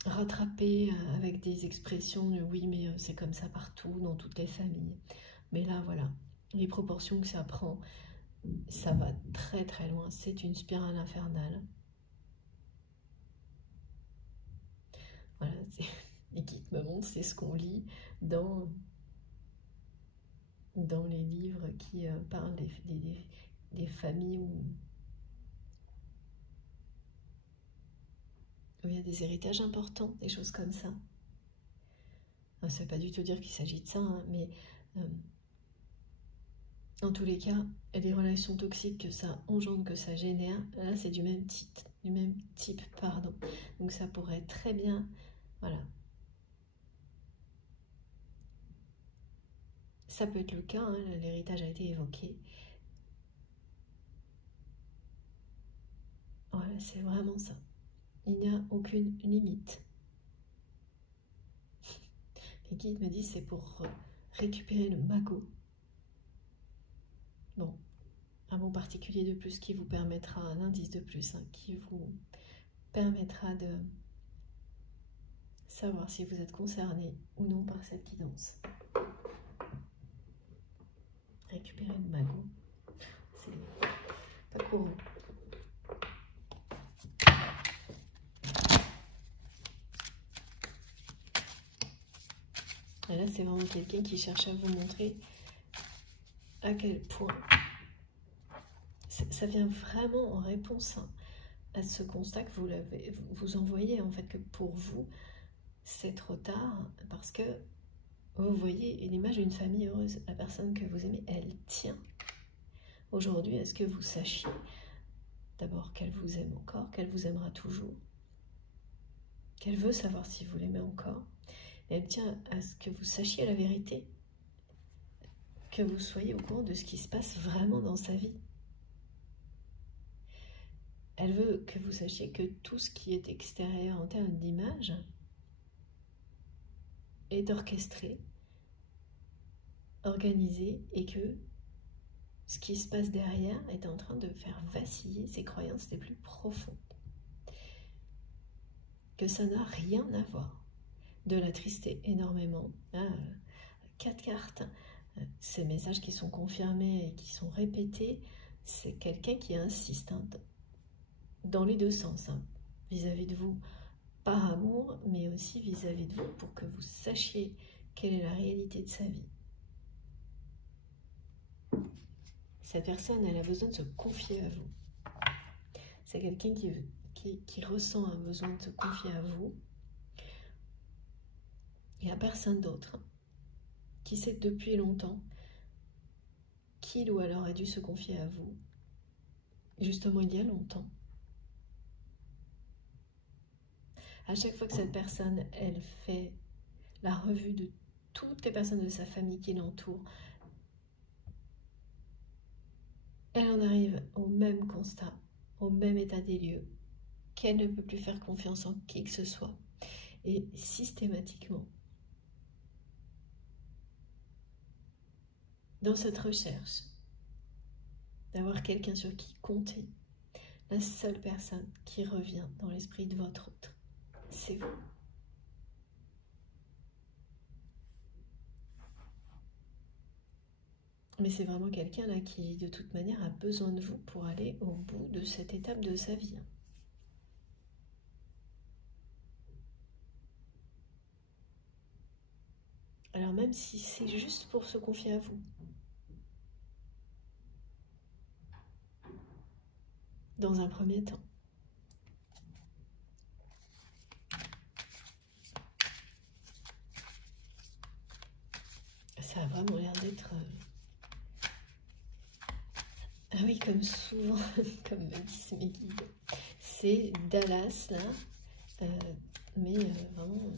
rattrapé avec des expressions de oui, mais c'est comme ça partout, dans toutes les familles. Mais là, voilà, les proportions que ça prend, ça va très très loin. C'est une spirale infernale. Voilà, les guides me montrent, c'est ce qu'on lit dans les livres qui parlent des familles où il y a des héritages importants, des choses comme ça. Ça ne veut pas du tout dire qu'il s'agit de ça, hein, mais en tous les cas, les relations toxiques que ça engendre, que ça génère, là c'est du même type, pardon. Donc ça pourrait très bien, voilà. Ça peut être le cas, hein, l'héritage a été évoqué. Voilà, c'est vraiment ça. Il n'y a aucune limite. Les guides me disent c'est pour récupérer le magot. Bon, un mot particulier de plus qui vous permettra, un indice de plus, hein, qui vous permettra de savoir si vous êtes concerné ou non par cette guidance. Récupérer le magot, c'est pas courant. Et là, c'est vraiment quelqu'un qui cherche à vous montrer à quel point ça vient vraiment en réponse à ce constat que vous envoyez, en fait, que pour vous, c'est trop tard, parce que vous voyez une image d'une famille heureuse. La personne que vous aimez, elle tient. Aujourd'hui, est-ce que vous sachiez d'abord qu'elle vous aime encore, qu'elle vous aimera toujours, qu'elle veut savoir si vous l'aimez encore, et elle tient à ce que vous sachiez la vérité, que vous soyez au courant de ce qui se passe vraiment dans sa vie. Elle veut que vous sachiez que tout ce qui est extérieur en termes d'image est orchestré, organisé, et que ce qui se passe derrière est en train de faire vaciller ses croyances les plus profondes. Que ça n'a rien à voir. De l'attrister énormément. 4 cartes, ces messages qui sont confirmés et qui sont répétés, c'est quelqu'un qui insiste dans les deux sens, vis-à-vis de vous par amour, mais aussi vis-à-vis de vous pour que vous sachiez quelle est la réalité de sa vie. Cette personne, elle a besoin de se confier à vous. C'est quelqu'un qui ressent un besoin de se confier à vous et à personne d'autre, qui sait depuis longtemps qu'il ou elle aurait dû se confier à vous, justement il y a longtemps. À chaque fois que cette personne, elle fait la revue de toutes les personnes de sa famille qui l'entourent, elle en arrive au même constat, au même état des lieux, qu'elle ne peut plus faire confiance en qui que ce soit. Et systématiquement, dans cette recherche d'avoir quelqu'un sur qui compter, la seule personne qui revient dans l'esprit de votre autre, c'est vous. Mais c'est vraiment quelqu'un là qui, de toute manière, a besoin de vous pour aller au bout de cette étape de sa vie. Alors même si c'est juste pour se confier à vous, dans un premier temps. Ça a vraiment l'air d'être... Ah oui, comme souvent, comme me disent mes guides, c'est Dallas là, mais vraiment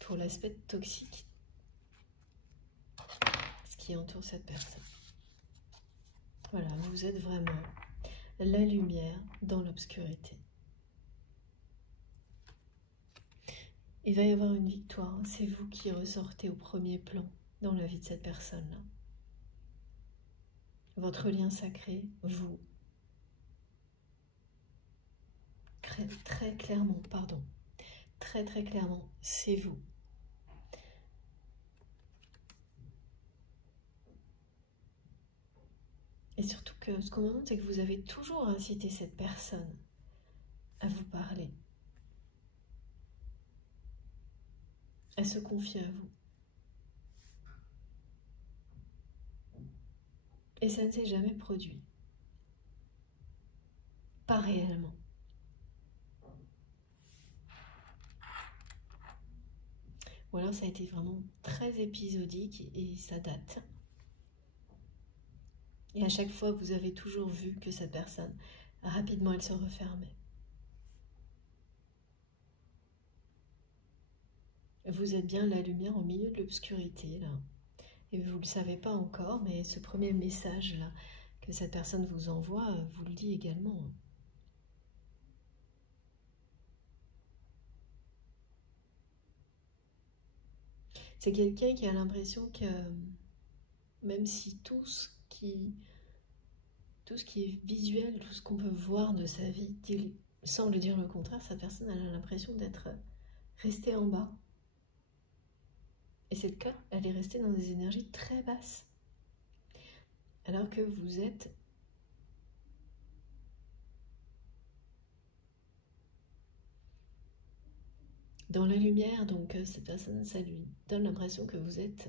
pour l'aspect toxique, ce qui entoure cette personne. Voilà, vous êtes vraiment la lumière dans l'obscurité. Il va y avoir une victoire, hein. C'est vous qui ressortez au premier plan dans la vie de cette personne-là. Votre lien sacré, vous, très clairement, pardon, très clairement, c'est vous. Et surtout que ce qu'on me montre, c'est que vous avez toujours incité cette personne à vous parler, à se confier à vous. Et ça ne s'est jamais produit. Pas réellement. Ou alors ça a été vraiment très épisodique et ça date. Et à chaque fois, vous avez toujours vu que cette personne, rapidement, elle se refermait. Vous êtes bien la lumière au milieu de l'obscurité, là. Et vous ne le savez pas encore, mais ce premier message-là que cette personne vous envoie, vous le dit également. C'est quelqu'un qui a l'impression que, même si tout ce qui est visuel, tout ce qu'on peut voir de sa vie semble dire le contraire, cette personne elle a l'impression d'être restée en bas. Et c'est le cas, elle est restée dans des énergies très basses. Alors que vous êtes dans la lumière, donc cette personne, ça lui donne l'impression que vous êtes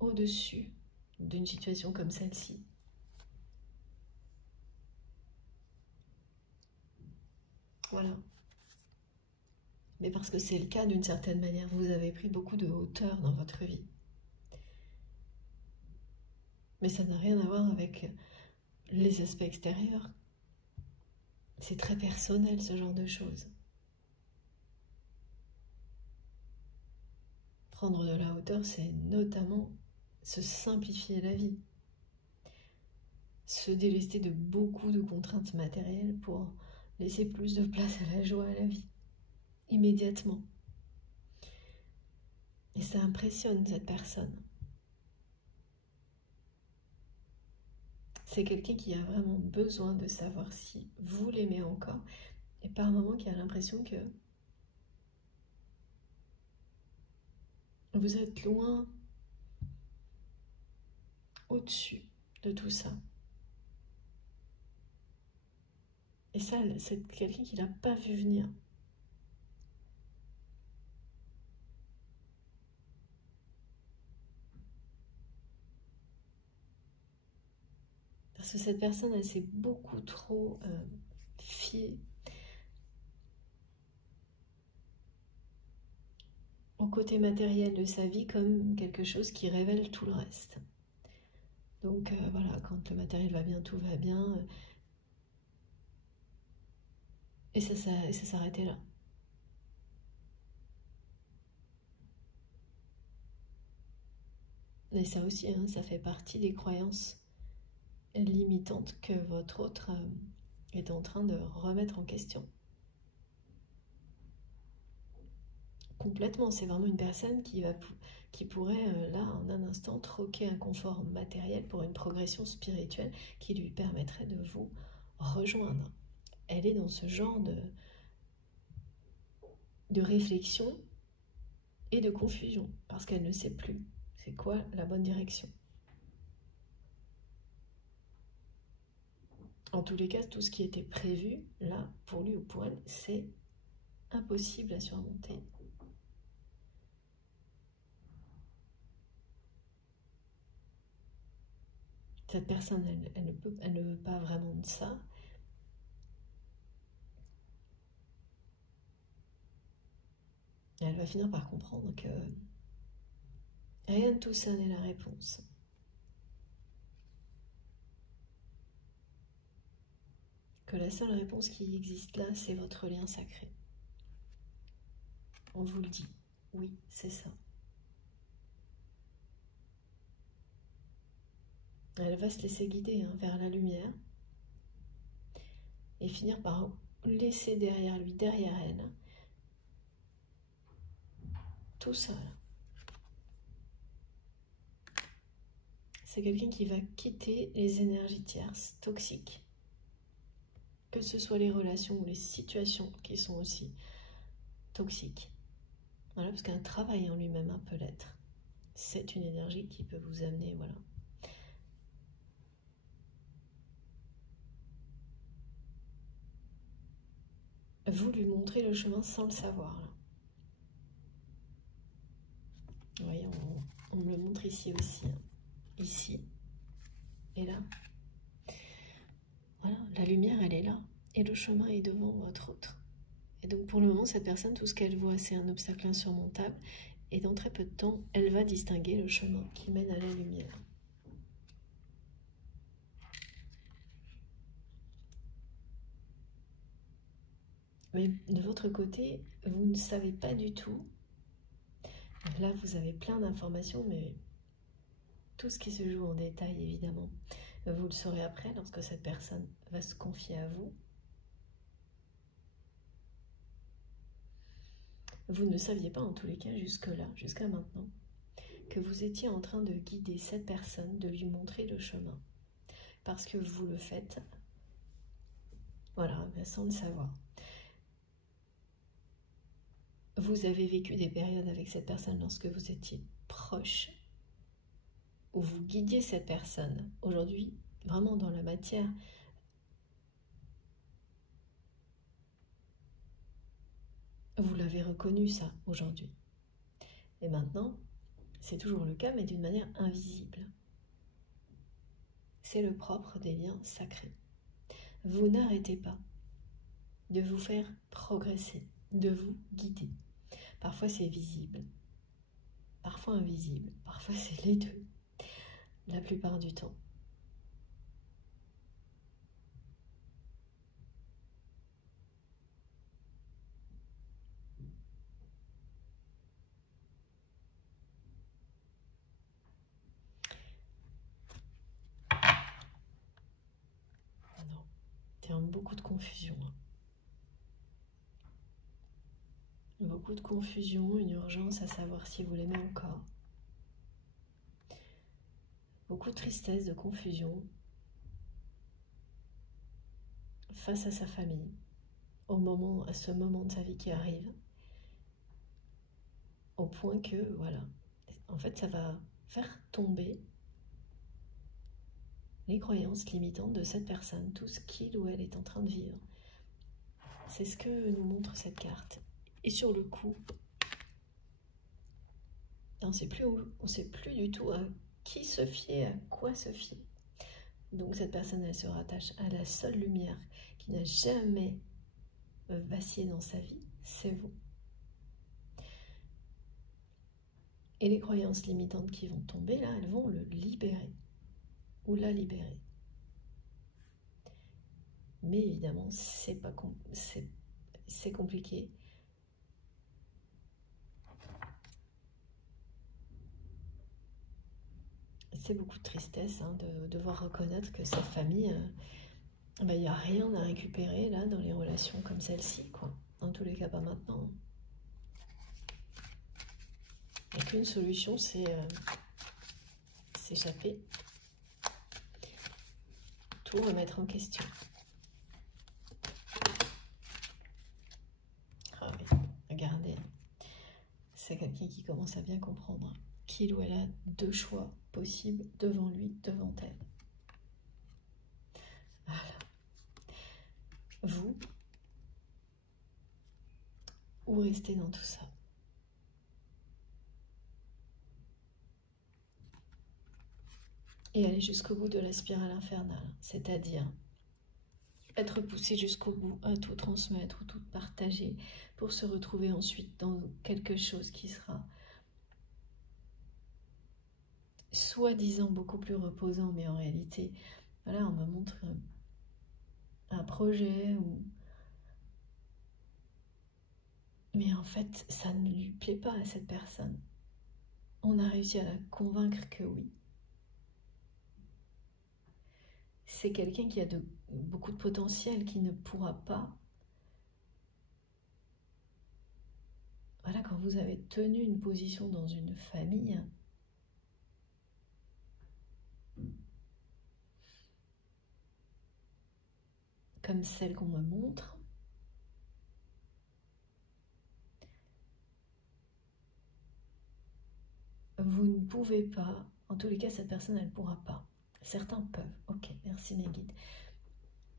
au-dessus d'une situation comme celle-ci. Voilà. Mais parce que c'est le cas d'une certaine manière, vous avez pris beaucoup de hauteur dans votre vie. Mais ça n'a rien à voir avec les aspects extérieurs. C'est très personnel ce genre de choses. Prendre de la hauteur, c'est notamment se simplifier la vie. Se délester de beaucoup de contraintes matérielles pour laisser plus de place à la joie, à la vie. Immédiatement. Et ça impressionne cette personne. C'est quelqu'un qui a vraiment besoin de savoir si vous l'aimez encore et par moments qui a l'impression que vous êtes loin, au-dessus de tout ça. Et ça, c'est quelqu'un qui l'a pas vu venir. Parce que cette personne, elle s'est beaucoup trop fiée au côté matériel de sa vie comme quelque chose qui révèle tout le reste. Donc voilà, quand le matériel va bien, tout va bien, et ça s'arrêtait là. Et ça aussi, hein, ça fait partie des croyances limitantes que votre autre est en train de remettre en question. Complètement, c'est vraiment une personne qui pourrait, là, en un instant, troquer un confort matériel pour une progression spirituelle qui lui permettrait de vous rejoindre. Elle est dans ce genre de réflexion et de confusion, parce qu'elle ne sait plus c'est quoi la bonne direction. En tous les cas, tout ce qui était prévu, là, pour lui ou pour elle, c'est impossible à surmonter. Cette personne, elle ne veut pas vraiment de ça. Et elle va finir par comprendre que rien de tout ça n'est la réponse. Que la seule réponse qui existe là, c'est votre lien sacré. On vous le dit, oui, c'est ça. Elle va se laisser guider vers la lumière et finir par laisser derrière lui, derrière elle, tout ça. C'est quelqu'un qui va quitter les énergies tierces toxiques. Que ce soit les relations ou les situations qui sont aussi toxiques. Voilà, parce qu'un travail en lui-même peut l'être. C'est une énergie qui peut vous amener, voilà. Vous lui montrez le chemin sans le savoir. Là. Vous voyez, on me le montre ici aussi. Hein. Ici et là. Voilà, la lumière, elle est là. Et le chemin est devant votre autre. Et donc pour le moment, cette personne, tout ce qu'elle voit, c'est un obstacle insurmontable. Et dans très peu de temps, elle va distinguer le chemin qui mène à la lumière. Mais de votre côté, vous ne savez pas du tout. Là, vous avez plein d'informations, mais tout ce qui se joue en détail, évidemment, vous le saurez après lorsque cette personne va se confier à vous. Vous ne saviez pas en tous les cas jusque-là, jusqu'à maintenant, que vous étiez en train de guider cette personne, de lui montrer le chemin. Parce que vous le faites, voilà, sans le savoir. Vous avez vécu des périodes avec cette personne lorsque vous étiez proche, où vous guidiez cette personne. Aujourd'hui, vraiment dans la matière, vous l'avez reconnu ça aujourd'hui. Et maintenant, c'est toujours le cas, mais d'une manière invisible. C'est le propre des liens sacrés. Vous n'arrêtez pas de vous faire progresser, de vous guider. Parfois c'est visible, parfois invisible, parfois c'est les deux, la plupart du temps. Non, il y a beaucoup de confusion. Beaucoup de confusion, une urgence à savoir si vous l'aimez encore. Beaucoup de tristesse, de confusion face à sa famille, à ce moment de sa vie qui arrive, au point que, voilà, en fait, ça va faire tomber les croyances limitantes de cette personne, tout ce qu'il ou elle est en train de vivre. C'est ce que nous montre cette carte. Et sur le coup, on ne sait plus du tout à qui se fier, à quoi se fier. Donc cette personne, elle se rattache à la seule lumière qui n'a jamais vacillé dans sa vie, c'est vous. Et les croyances limitantes qui vont tomber, là, elles vont le libérer ou la libérer. Mais évidemment, c'est compliqué. C'est beaucoup de tristesse hein, de devoir reconnaître que sa famille, il n'y a rien à récupérer là dans les relations comme celle-ci, quoi. En tous les cas, pas maintenant. Il n'y a qu'une solution, c'est s'échapper, tout remettre en question. Ah oui, regardez, c'est quelqu'un qui commence à bien comprendre qu'il ou elle a deux choix possibles devant lui, devant elle. Voilà. Vous, ou restez dans tout ça. Et aller jusqu'au bout de la spirale infernale, c'est-à-dire être poussé jusqu'au bout, à tout transmettre ou tout partager, pour se retrouver ensuite dans quelque chose qui sera soi-disant beaucoup plus reposant, mais en réalité, voilà, on me montre un projet, mais en fait, ça ne lui plaît pas à cette personne. On a réussi à la convaincre que oui. C'est quelqu'un qui a beaucoup de potentiel, qui ne pourra pas. Voilà, quand vous avez tenu une position dans une famille, comme celle qu'on me montre, vous ne pouvez pas, en tous les cas, cette personne, elle ne pourra pas. Certains peuvent, ok, merci mes guides.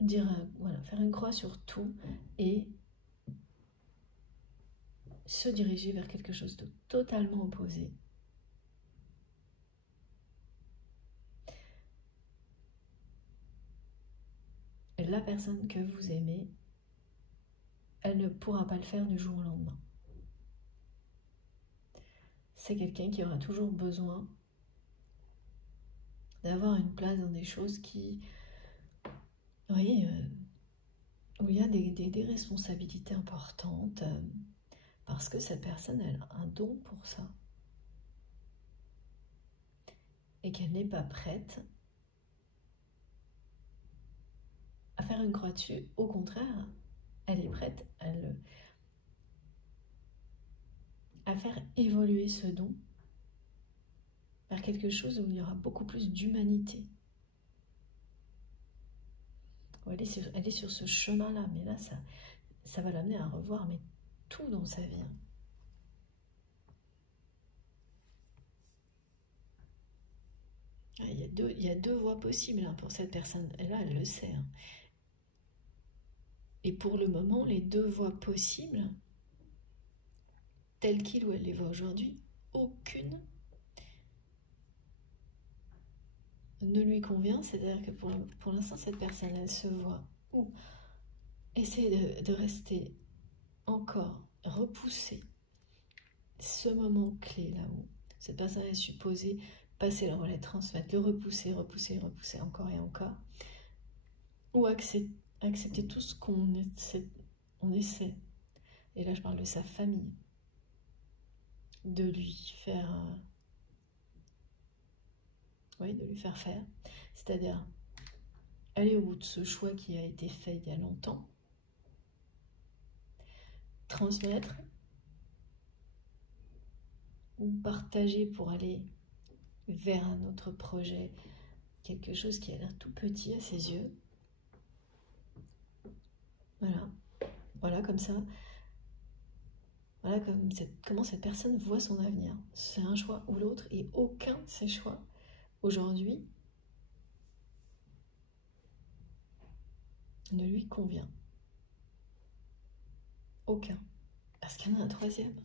Dire, voilà, faire une croix sur tout et se diriger vers quelque chose de totalement opposé. Et la personne que vous aimez, elle ne pourra pas le faire du jour au lendemain. C'est quelqu'un qui aura toujours besoin d'avoir une place dans des choses qui, oui, où il y a des responsabilités importantes, parce que cette personne, elle a un don pour ça. Et qu'elle n'est pas prête à faire une croix dessus. Au contraire, elle est prête à faire évoluer ce don vers quelque chose où il y aura beaucoup plus d'humanité. Elle est sur ce chemin-là, mais là, ça va l'amener à revoir mais tout dans sa vie. Il y a deux voies possibles hein, pour cette personne. Et là, elle le sait. Hein. Et pour le moment, les deux voies possibles, telles qu'il ou elle les voit aujourd'hui, aucune ne lui convient. C'est-à-dire que pour l'instant, cette personne, elle se voit ou essayer de rester encore repoussée ce moment clé là où cette personne est supposée passer le relais, transmettre, le repousser, repousser, repousser encore et encore, ou accepter tout ce qu'on essaie, et là je parle de sa famille, de lui faire, de lui faire faire, c'est-à-dire aller au bout de ce choix qui a été fait il y a longtemps, transmettre, ou partager pour aller vers un autre projet, quelque chose qui a l'air tout petit à ses yeux. Voilà comme ça. Voilà comment cette personne voit son avenir. C'est un choix ou l'autre, et aucun de ces choix, aujourd'hui, ne lui convient. Aucun. Parce qu'il y en a un troisième.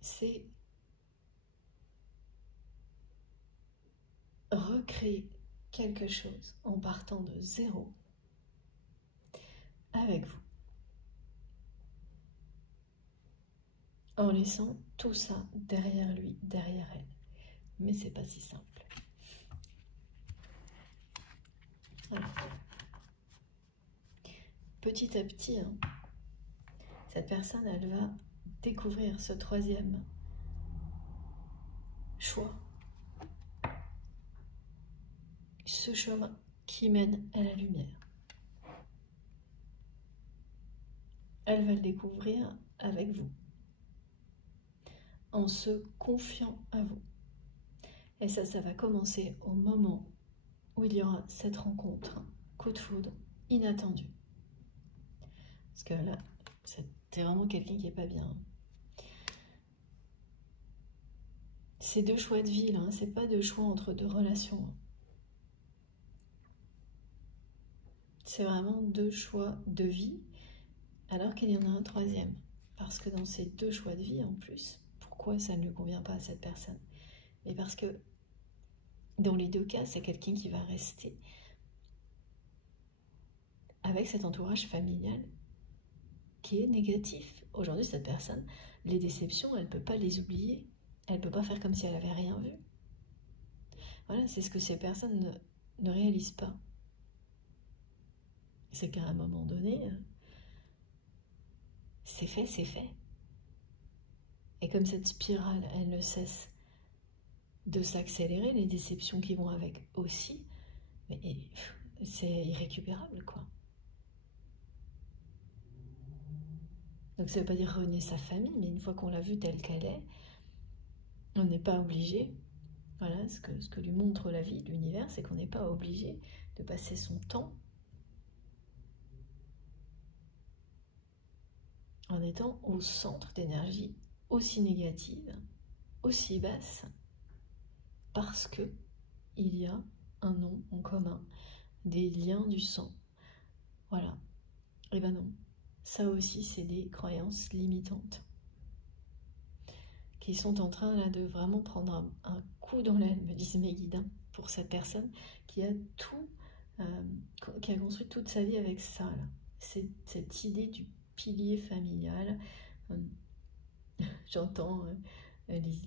C'est recréer quelque chose en partant de zéro avec vous. en laissant tout ça derrière lui, derrière elle. Mais c'est pas si simple. Voilà. Petit à petit, hein, cette personne, elle va découvrir ce troisième choix. Ce chemin qui mène à la lumière. Elle va le découvrir avec vous, en se confiant à vous. Et ça va commencer au moment où il y aura cette rencontre, coup de foudre, inattendu. Parce que là, c'est vraiment quelqu'un qui n'est pas bien. C'est deux choix de vie, là, hein, c'est pas deux choix entre deux relations. C'est vraiment deux choix de vie, alors qu'il y en a un troisième. Parce que dans ces deux choix de vie, en plus, pourquoi ça ne lui convient pas à cette personne? Et parce que dans les deux cas, c'est quelqu'un qui va rester avec cet entourage familial qui est négatif. Aujourd'hui, cette personne, les déceptions, elle ne peut pas les oublier. Elle ne peut pas faire comme si elle n'avait rien vu. Voilà, c'est ce que ces personnes ne réalisent pas. C'est qu'à un moment donné, c'est fait, c'est fait. Et comme cette spirale, elle ne cesse de s'accélérer, les déceptions qui vont avec aussi, mais c'est irrécupérable, quoi. Donc ça ne veut pas dire renier sa famille, mais une fois qu'on l'a vue telle qu'elle est, on n'est pas obligé. Voilà, ce que lui montre la vie, l'univers, c'est qu'on n'est pas obligé de passer son temps en étant au centre d'énergie aussi négative, aussi basse, parce que il y a un nom en commun, des liens du sang. Voilà. Et ben non, ça aussi c'est des croyances limitantes qui sont en train là de vraiment prendre un coup dans l'aile, me disent mes guides, pour cette personne qui a tout, qui a construit toute sa vie avec ça, là. Cette idée du pilier familial. J'entends les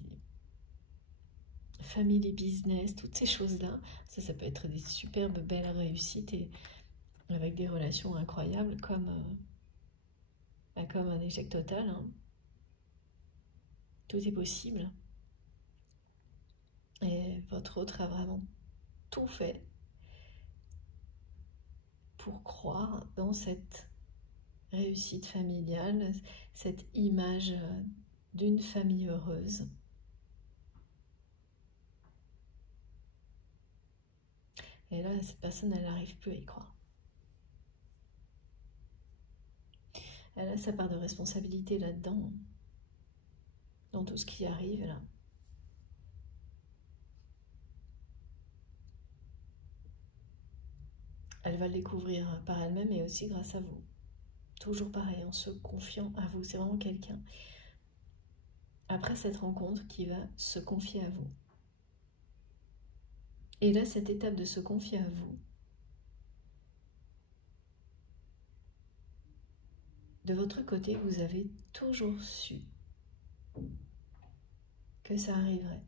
family business, toutes ces choses-là. Ça peut être des superbes, belles réussites et avec des relations incroyables comme un échec total. Hein. Tout est possible. Et votre autre a vraiment tout fait pour croire dans cette réussite familiale, cette image d'une famille heureuse. Et là, cette personne, elle n'arrive plus à y croire. Elle a sa part de responsabilité là-dedans, dans tout ce qui arrive là. Elle va le découvrir par elle-même et aussi grâce à vous. Toujours pareil, en se confiant à vous. C'est vraiment quelqu'un, après cette rencontre, qui va se confier à vous. Et là, cette étape de se confier à vous, de votre côté, vous avez toujours su que ça arriverait.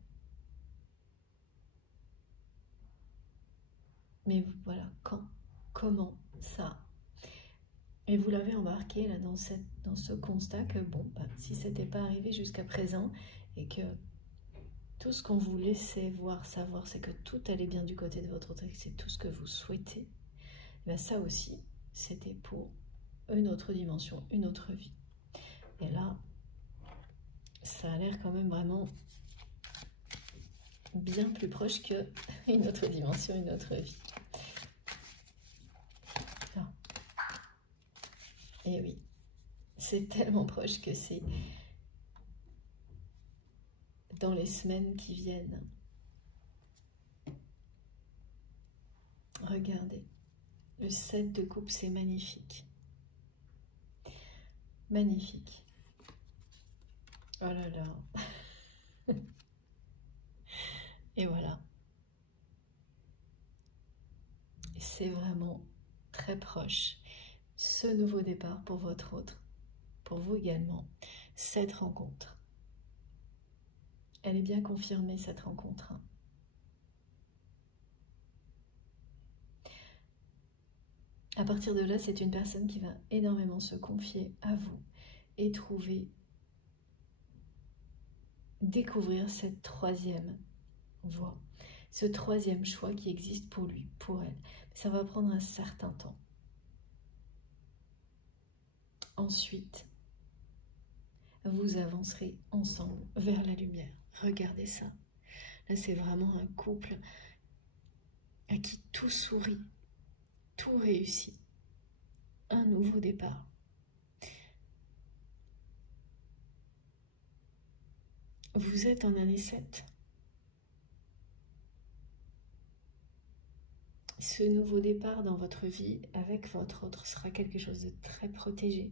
Mais voilà, quand, comment, ça. Et vous l'avez embarqué là dans ce constat que bon, si c'était pas arrivé jusqu'à présent et que tout ce qu'on vous laissait voir, savoir, c'est que tout allait bien du côté de votre autre, c'est tout ce que vous souhaitez, et ça aussi, c'était pour une autre dimension, une autre vie. Et là, ça a l'air quand même vraiment bien plus proche qu'une autre dimension, une autre vie. Ah. Et oui, c'est tellement proche que c'est dans les semaines qui viennent. Regardez, le 7 de coupe, c'est magnifique. Magnifique. Oh là là. Et voilà. C'est vraiment très proche. Ce nouveau départ pour votre autre, pour vous également, cette rencontre. Elle est bien confirmée, cette rencontre. À partir de là, c'est une personne qui va énormément se confier à vous et découvrir cette troisième voie, ce troisième choix qui existe pour lui, pour elle. Ça va prendre un certain temps. Ensuite, vous avancerez ensemble vers la lumière. Regardez ça. Là, c'est vraiment un couple à qui tout sourit, tout réussit. Un nouveau départ. Vous êtes en année 7. Ce nouveau départ dans votre vie avec votre autre sera quelque chose de très protégé.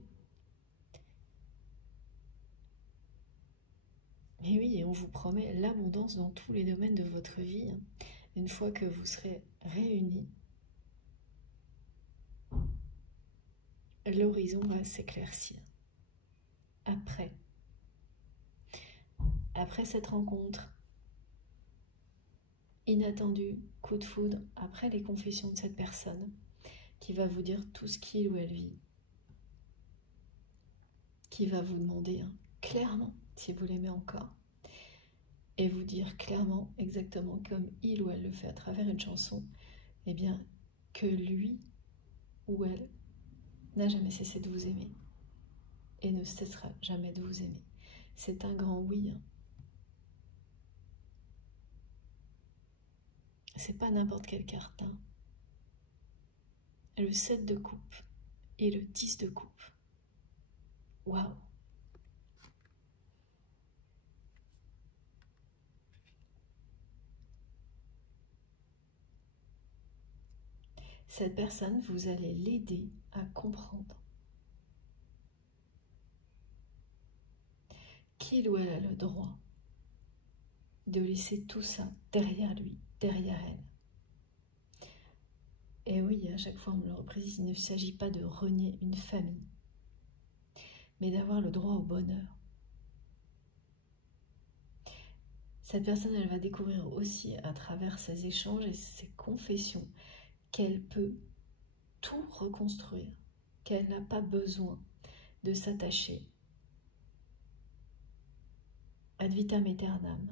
Et oui, on vous promet l'abondance dans tous les domaines de votre vie. Une fois que vous serez réunis, l'horizon va s'éclaircir. Après cette rencontre inattendue, coup de foudre, après les confessions de cette personne qui va vous dire tout ce qu'il ou elle vit, qui va vous demander clairement si vous l'aimez encore, et vous dire clairement, exactement comme il ou elle le fait à travers une chanson, eh bien, que lui ou elle n'a jamais cessé de vous aimer et ne cessera jamais de vous aimer. C'est un grand oui. C'est pas n'importe quelle carte. Le 7 de coupe et le 10 de coupe. Waouh! Cette personne, vous allez l'aider à comprendre qu'il ou elle a le droit de laisser tout ça derrière lui, derrière elle. Et oui, à chaque fois on me le reprécise, il ne s'agit pas de renier une famille, mais d'avoir le droit au bonheur. Cette personne, elle va découvrir aussi à travers ses échanges et ses confessions qu'elle peut tout reconstruire, qu'elle n'a pas besoin de s'attacher ad vitam aeternam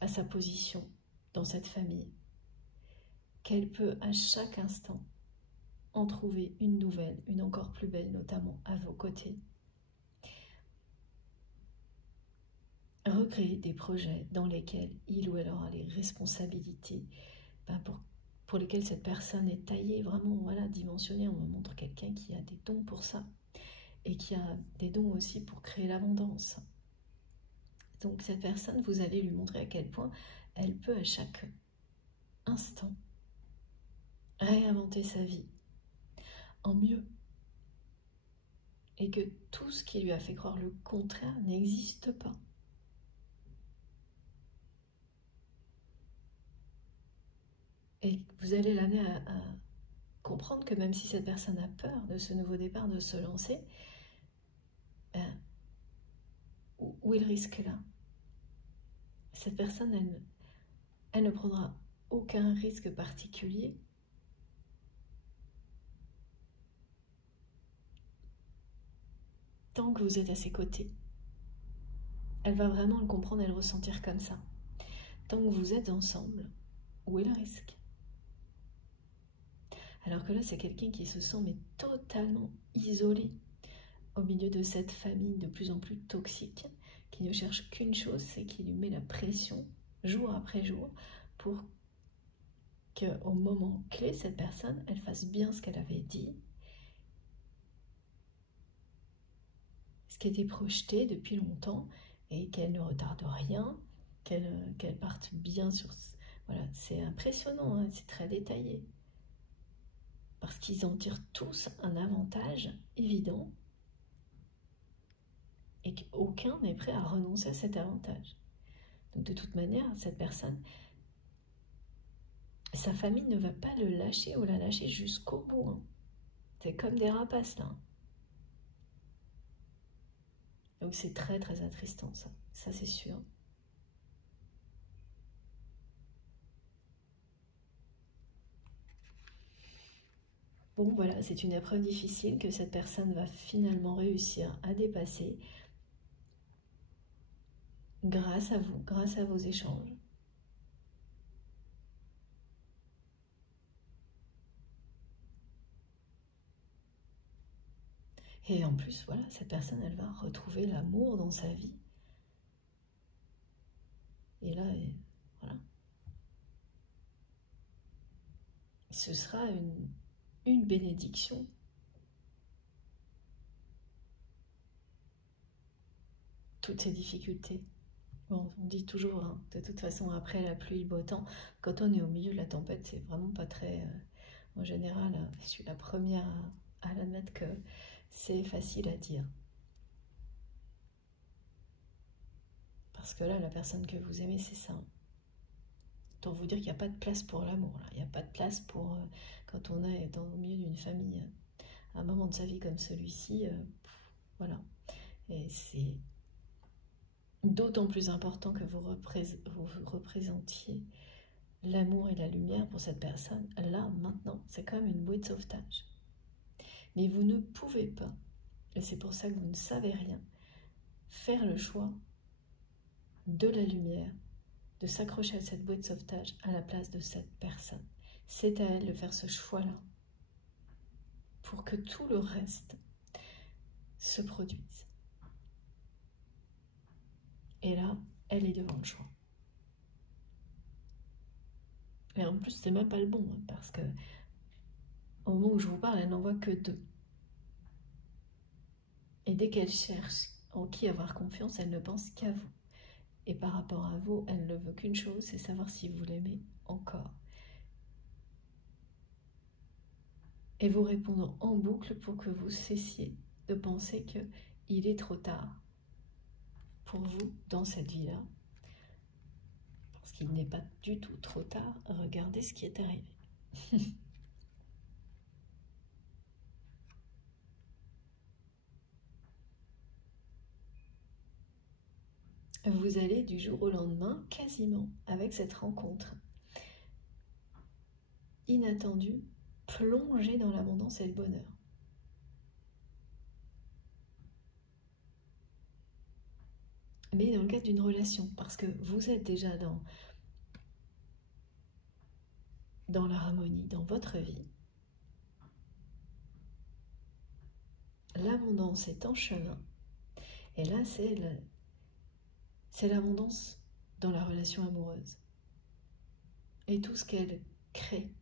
à sa position dans cette famille, qu'elle peut à chaque instant en trouver une nouvelle, une encore plus belle, notamment à vos côtés. Recréer des projets dans lesquels il ou elle aura les responsabilités pour lesquelles cette personne est taillée, vraiment voilà, dimensionnée. On me montre quelqu'un qui a des dons pour ça et qui a des dons aussi pour créer l'abondance. Donc cette personne, vous allez lui montrer à quel point elle peut à chaque instant réinventer sa vie en mieux. Et que tout ce qui lui a fait croire le contraire n'existe pas. Et vous allez l'amener à comprendre que même si cette personne a peur de ce nouveau départ, de se lancer, où est le risque là? Cette personne, elle ne prendra aucun risque particulier tant que vous êtes à ses côtés. Elle va vraiment le comprendre et le ressentir comme ça. Tant que vous êtes ensemble, où est le risque? Alors que là, c'est quelqu'un qui se sent mais totalement isolé au milieu de cette famille de plus en plus toxique, qui ne cherche qu'une chose, c'est qu'il lui met la pression, jour après jour, pour qu'au moment clé, cette personne, elle fasse bien ce qu'elle avait dit, ce qui était projeté depuis longtemps, et qu'elle ne retarde rien, qu'elle parte bien sur... Voilà, c'est impressionnant, hein, c'est très détaillé. Parce qu'ils en tirent tous un avantage évident et qu'aucun n'est prêt à renoncer à cet avantage. Donc de toute manière, cette personne, sa famille ne va pas le lâcher ou la lâcher jusqu'au bout. Hein. C'est comme des rapaces là. Donc c'est très très attristant ça c'est sûr. Bon voilà, c'est une épreuve difficile que cette personne va finalement réussir à dépasser grâce à vous, grâce à vos échanges. Et en plus, voilà, cette personne, elle va retrouver l'amour dans sa vie. Et là, voilà. Ce sera une bénédiction. Toutes ces difficultés. Bon, on dit toujours, hein, de toute façon, après la pluie, le beau temps, quand on est au milieu de la tempête, c'est vraiment pas très... en général, je suis la première à l'admettre que c'est facile à dire. Parce que là, la personne que vous aimez, c'est ça. Autant vous dire qu'il n'y a pas de place pour l'amour. Il n'y a pas de place pour... quand on est au milieu d'une famille, à un moment de sa vie comme celui-ci, voilà. Et c'est d'autant plus important que vous représentiez l'amour et la lumière pour cette personne. Là, maintenant, c'est comme une bouée de sauvetage. Mais vous ne pouvez pas, et c'est pour ça que vous ne savez rien, faire le choix de la lumière, de s'accrocher à cette bouée de sauvetage à la place de cette personne. C'est à elle de faire ce choix-là pour que tout le reste se produise. Et là, elle est devant le choix. Et en plus, c'est même pas le bon, hein, parce que au moment où je vous parle, elle n'en voit que 2. Et dès qu'elle cherche en qui avoir confiance, elle ne pense qu'à vous. Et par rapport à vous, elle ne veut qu'une chose, c'est savoir si vous l'aimez encore. Et vous répondre en boucle pour que vous cessiez de penser qu'il est trop tard pour vous dans cette vie-là. Parce qu'il n'est pas du tout trop tard. Regardez ce qui est arrivé. Vous allez du jour au lendemain, quasiment, avec cette rencontre inattendue, plonger dans l'abondance et le bonheur. Mais dans le cadre d'une relation, parce que vous êtes déjà dans l'harmonie, dans votre vie. L'abondance est en chemin. Et là, c'est l'abondance dans la relation amoureuse. Et tout ce qu'elle crée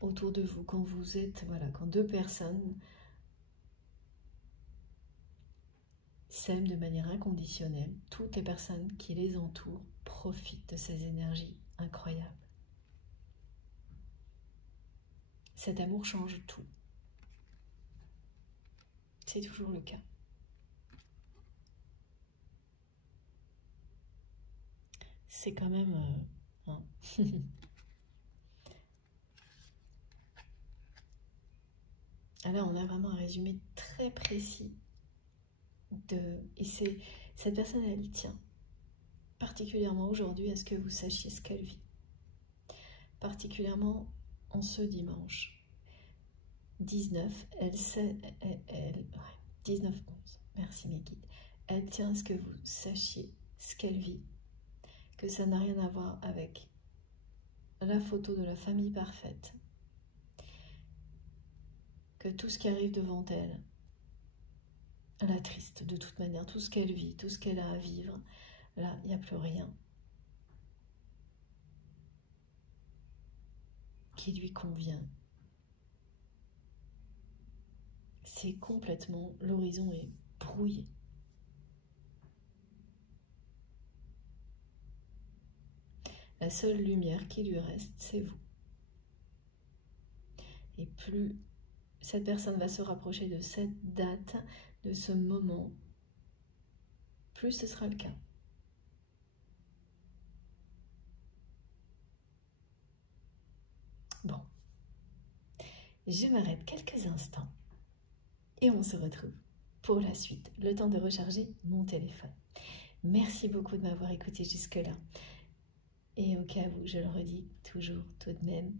autour de vous, quand vous êtes, voilà, quand 2 personnes s'aiment de manière inconditionnelle, toutes les personnes qui les entourent profitent de ces énergies incroyables. Cet amour change tout. C'est toujours le cas. C'est quand même... hein. Là, on a vraiment un résumé très précis et cette personne, elle y tient particulièrement aujourd'hui à ce que vous sachiez ce qu'elle vit, particulièrement en ce dimanche 19, elle sait, 19-11, merci mes guides, elle tient à ce que vous sachiez ce qu'elle vit, que ça n'a rien à voir avec la photo de la famille parfaite, que tout ce qui arrive devant elle la triste de toute manière, tout ce qu'elle vit, tout ce qu'elle a à vivre, là, il n'y a plus rien qui lui convient. C'est complètement, l'horizon est brouillé. La seule lumière qui lui reste, c'est vous. Et plus cette personne va se rapprocher de cette date, de ce moment, plus ce sera le cas. Bon, je m'arrête quelques instants et on se retrouve pour la suite, le temps de recharger mon téléphone. Merci beaucoup de m'avoir écouté jusque-là. Et au cas où, je le redis toujours tout de même,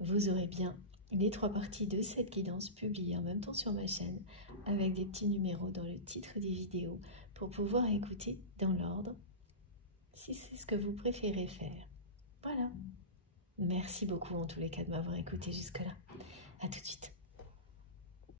vous aurez bien les 3 parties de cette guidance publiées en même temps sur ma chaîne avec des petits numéros dans le titre des vidéos pour pouvoir écouter dans l'ordre si c'est ce que vous préférez faire. Voilà. Merci beaucoup en tous les cas de m'avoir écouté jusque-là. À tout de suite.